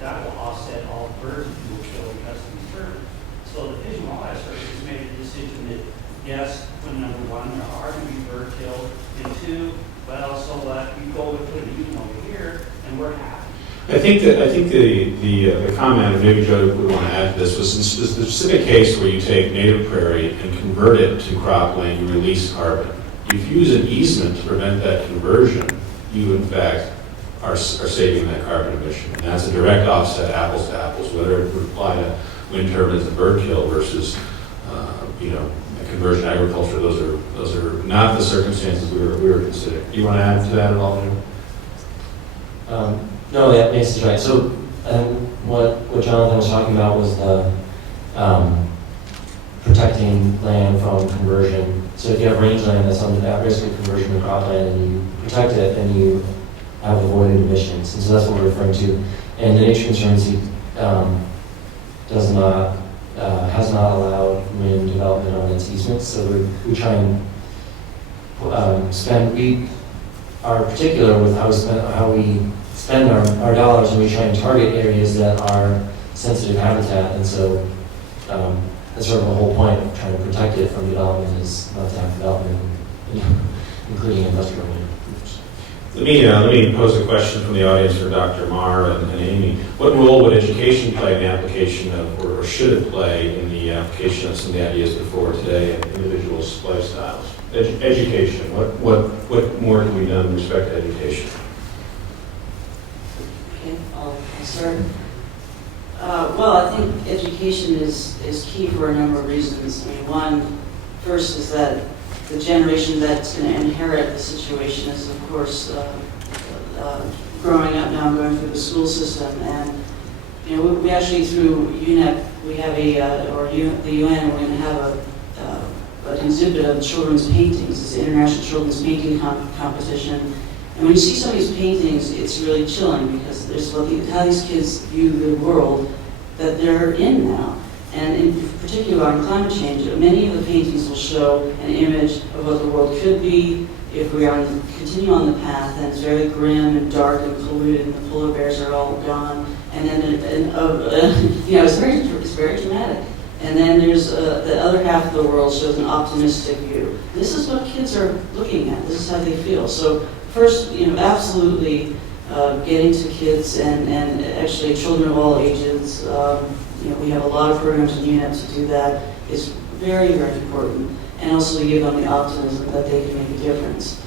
that will offset all birds you will kill because of these turbines. So the Fish and Wildlife Service has made a decision that, yes, when number one, there are going to be bird killed, and two, well, so what, you go and put an easement over here, and we're happy. I think the comment, and maybe Joe would want to add to this, was the specific case where you take native prairie and convert it to cropland, you release carbon. If you use an easement to prevent that conversion, you in fact are saving that carbon emission. And that's a direct offset, apples to apples, whether it would apply to wind turbines and bird kill versus conversion agriculture. Those are not the circumstances we were considering. Do you want to add to that at all, Jim? No, that makes it right. So what Jonathan was talking about was the protecting land from conversion. So if you have rangeland that's at risk of conversion to cropland and you protect it, then you have avoided emissions. And so that's what we're referring to. And the Nature Conservancy has not allowed wind development on its easements. So we try and we are particular with how we spend our dollars, and we try and target areas that are sensitive habitat. And so that's sort of the whole point of trying to protect it from development, is not to have development, including industrial land. Let me pose a question from the audience for Dr. Marr and Amy. What role would education play in the application of, or should it play in the application of some of the ideas before today in individuals' lifestyles? Education. What more can be done with respect to education? Okay, I'll start. Well, I think education is key for a number of reasons. I mean, first is that the generation that's going to inherit the situation is, of course, growing up now, going through the school system. And, we actually, through UNEP, we have the UN, we're going to have an exhibit of children's paintings. It's the International Children's Painting Competition. And when you see some of these paintings, it's really chilling, because there's how these kids view the world that they're in now. And in particular on climate change, many of the paintings will show an image of what the world could be if we continue on the path, and it's very grim and dark and polluted, and the polar bears are all gone. And then, it's very dramatic. And then there's the other half of the world shows an optimistic view. This is what kids are looking at. This is how they feel. So first, absolutely getting to kids and actually children of all ages. We have a lot of programs in UNEP to do that. Is very, very important. And also to give them the optimism that they can make a difference.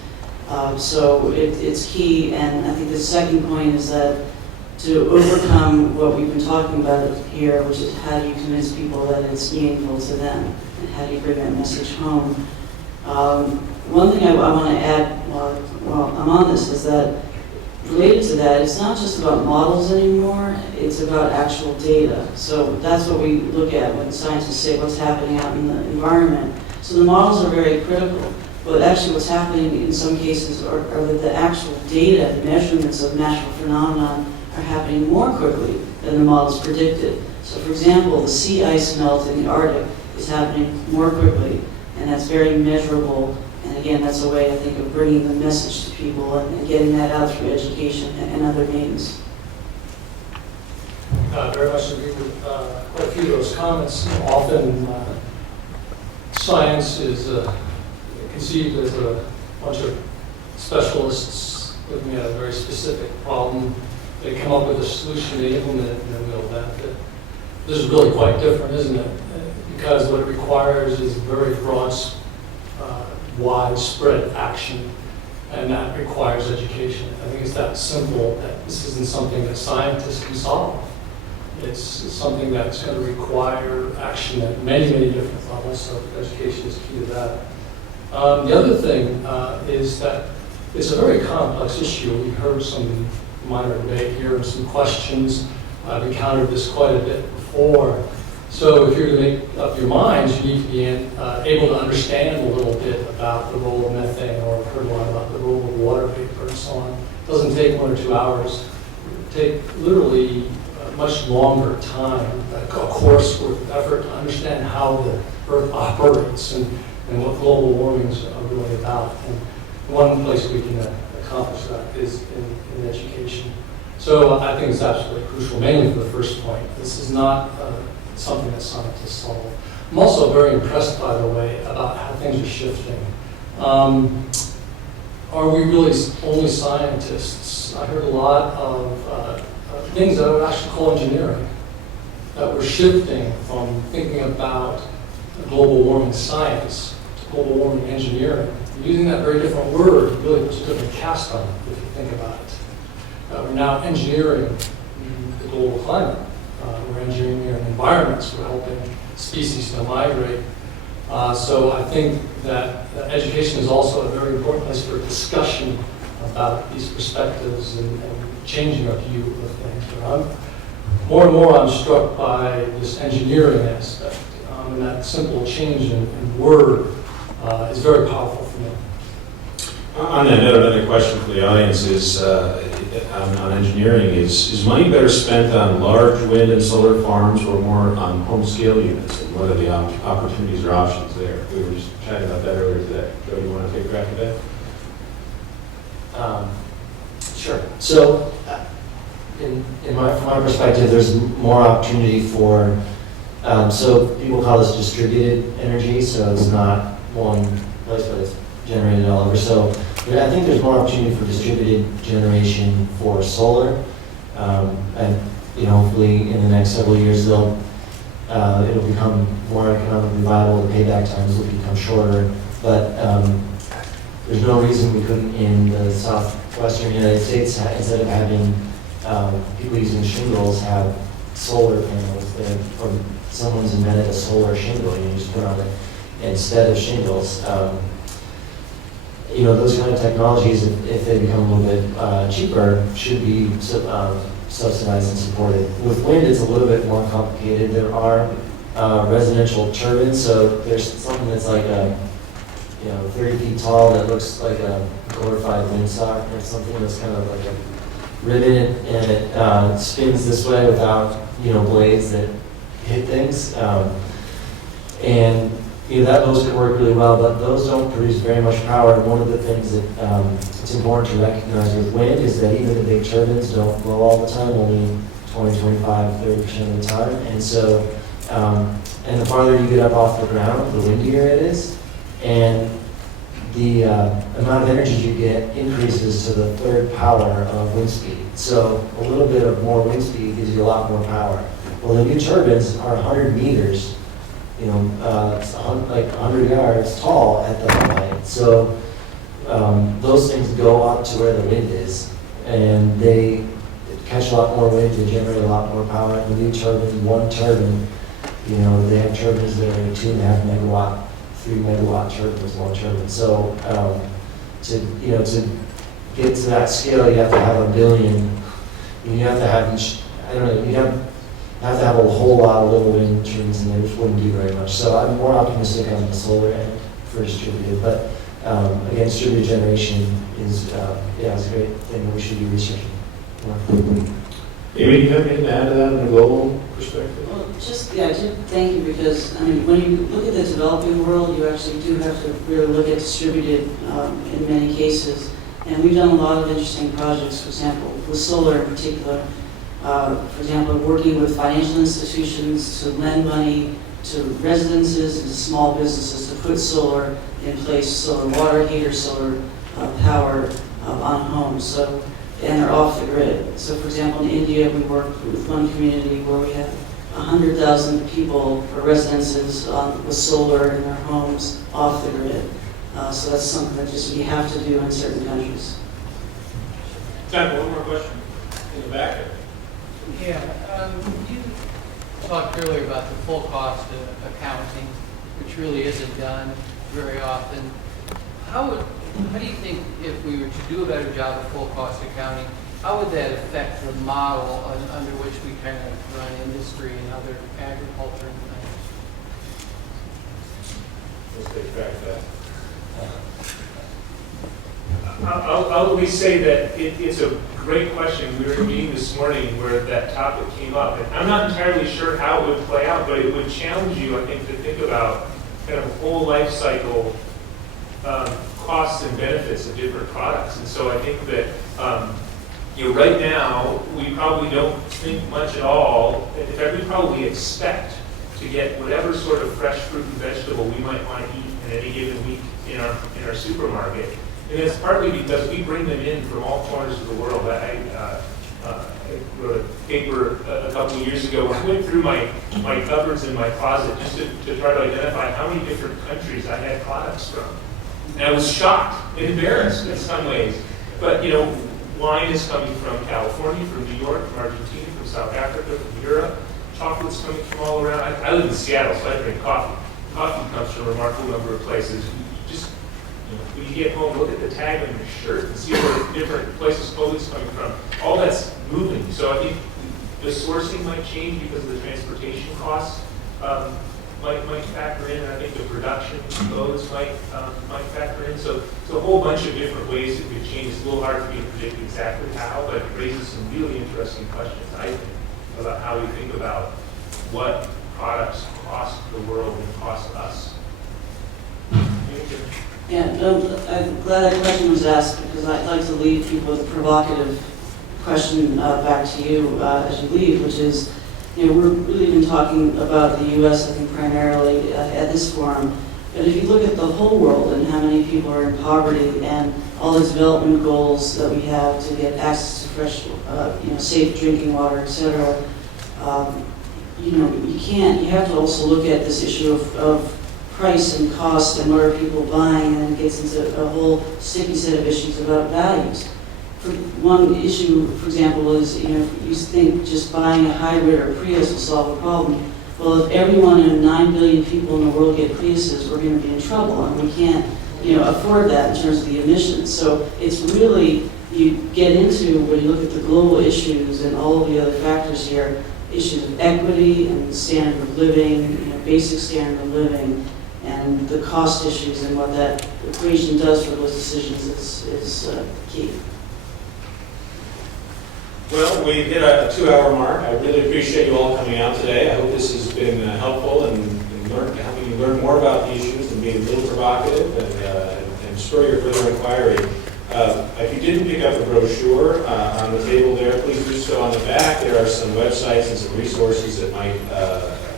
So it's key. And I think the second point is that to overcome what we've been talking about here, which is how do you convince people that it's meaningful to them, and how do you bring that message home. One thing I want to add while I'm on this is that related to that, it's not just about models anymore, it's about actual data. So that's what we look at when scientists say what's happening out in the environment. So the models are very critical, but actually what's happening in some cases are that the actual data, the measurements of natural phenomenon are happening more quickly than the models predicted. So for example, the sea ice melt in the Arctic is happening more quickly, and that's very measurable. And again, that's a way, I think, of bringing the message to people and getting that out through education and other means. Very much agree with quite a few of those comments. Often science is conceived as a bunch of specialists looking at a very specific problem. They come up with a solution, they implement it, and then we'll benefit. This is really quite different, isn't it? Because what it requires is very broad, widespread action, and that requires education. I think it's that simple, that this isn't something that scientists can solve. It's something that's going to require action at many, many different levels, so education is key to that. The other thing is that it's a very complex issue. We heard some minor debate here and some questions. I've encountered this quite a bit before. So if you're to make up your minds, you need to be able to understand a little bit about the role of methane, or I've heard a lot about the role of water vapor and so on. It doesn't take 1 or 2 hours. It takes literally much longer time, a course worth of effort to understand how the Earth operates and what global warming is really about. And one place we can accomplish that is in education. So I think it's absolutely crucial, mainly for the first point. This is not something that scientists solve. I'm also very impressed, by the way, about how things are shifting. Are we really only scientists? I heard a lot of things that I would actually call engineering, that we're shifting from thinking about global warming science to global warming engineering. Using that very different word really puts a different cast on it, if you think about it. We're now engineering the global climate. We're engineering environments. We're helping species to migrate. So I think that education is also a very important place for discussion about these perspectives and changing our view of things. But more and more I'm struck by this engineering aspect, and that simple change in word is very powerful for me. On that note, another question for the audience is on engineering is money better spent on large wind and solar farms or more on home scale units? And what are the opportunities or options there? We were just chatting about that earlier today. Joe, you want to take a crack at that? Sure. So, from my perspective, there's more opportunity for, so people call this distributed energy, so it's not one place, but it's generated all over. So I think there's more opportunity for distributed generation for solar, and hopefully in the next several years it'll become more economically viable. The payback times will become shorter, but there's no reason we couldn't in the southwestern United States, instead of having people using shingles, have solar panels there, or someone's invented a solar shingle and you just put on it instead of shingles. Those kind of technologies, if they become a little bit cheaper, should be subsidized and supported. With wind, it's a little bit more complicated. There are residential turbines, so there's something that's like 30 feet tall that looks like a glorified windsock or something that's kind of like a ribbon, and it spins this way without blades that hit things, and those can work really well, but those don't produce very much power. And one of the things that it's important to recognize with wind is that even the big turbines don't blow all the time, only 20, 25, 30% of the time. And so And the farther you get up off the ground, the windier it is. And the amount of energy you get increases to the third power of wind speed. So a little bit of more wind speed gives you a lot more power. Well, the new turbines are 100 meters, it's like 100 yards tall at the height. So those things go up to where the wind is, and they catch a lot more wind, they generate a lot more power. The new turbine, one turbine, they have turbines that are 2.5 megawatt, 3 megawatt turbines, one turbine. So to get to that scale, you have to have 1 billion. You have to have you have to have a whole lot of little wind turbines, and they just wouldn't do very much. So I'm more optimistic on the solar end for distributed. But again, distributed generation is a great thing that we should be researching more. Amy, do you have anything to add to that in a global perspective? Well, thank you, because, when you look at the developing world, you actually do have to really look at distributed in many cases. And we've done a lot of interesting projects, for example, with solar in particular. For example, working with financial institutions to lend money to residences and to small businesses to put solar in place, solar water heaters, solar power on homes. So, and they're off the grid. So for example, in India, we worked with one community where we had 100,000 people for residences with solar in their homes off the grid. So that's something that just we have to do in certain countries. Time for one more question in the back. Yeah, you talked earlier about the full cost of accounting, which really isn't done very often. How do you think, if we were to do a better job of full cost accounting, how would that affect the model under which we kind of run industry and other agriculture and things? Let's take back that. I'll at least say that it's a great question. We were in a meeting this morning where that topic came up, and I'm not entirely sure how it would play out, but it would challenge you, I think, to think about kind of a whole life cycle costs and benefits of different products. And so I think that right now we probably don't think much at all. In fact, we probably expect to get whatever sort of fresh fruit and vegetable we might want to eat in any given week in our supermarket. And it's partly because we bring them in from all corners of the world. I wrote a paper a couple of years ago where I went through my cupboards in my closet just to try to identify how many different countries I had products from. And I was shocked and embarrassed in some ways. But, wine is coming from California, from New York, from Argentina, from South Africa, from Europe. Chocolate's coming from all around. I live in Seattle, so I drink coffee. Coffee comes from a remarkable number of places. When you get home, look at the tag on your shirt and see where different places clothing's coming from. All that's moving. So I think the sourcing might change because of the transportation costs might factor in. And I think the production loads might factor in. So it's a whole bunch of different ways it could change. It's a little hard for me to predict exactly how, but it raises some really interesting questions, I think, about how we think about what products cost the world and cost us. Yeah, I'm glad that question was asked, because I'd like to leave people with a provocative question back to you as you leave, which is, we're really been talking about the U.S., I think, primarily at this forum. But if you look at the whole world and how many people are in poverty and all the development goals that we have to get access to fresh, safe drinking water, et cetera, you have to also look at this issue of price and cost and what are people buying, and then it gets into a whole sticky set of issues about values. One issue, for example, is, you think just buying a hybrid or a Prius will solve a problem. Well, if every 1 in 9 billion people in the world get Priuses, we're going to be in trouble, and we can't, afford that in terms of the emissions. So it's really, you get into, when you look at the global issues and all of the other factors here, issues of equity and standard of living, basic standard of living, and the cost issues and what that equation does for those decisions is key. Well, we hit a 2-hour mark. I really appreciate you all coming out today. I hope this has been helpful and helping you learn more about the issues and being a little provocative and spur your further inquiry. If you didn't pick up the brochure on the table there, please do so on the back. There are some websites and some resources that might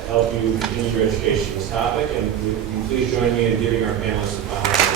help you continue your education on this topic. And will you please join me in giving our panelists a final round.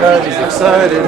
Everybody's excited.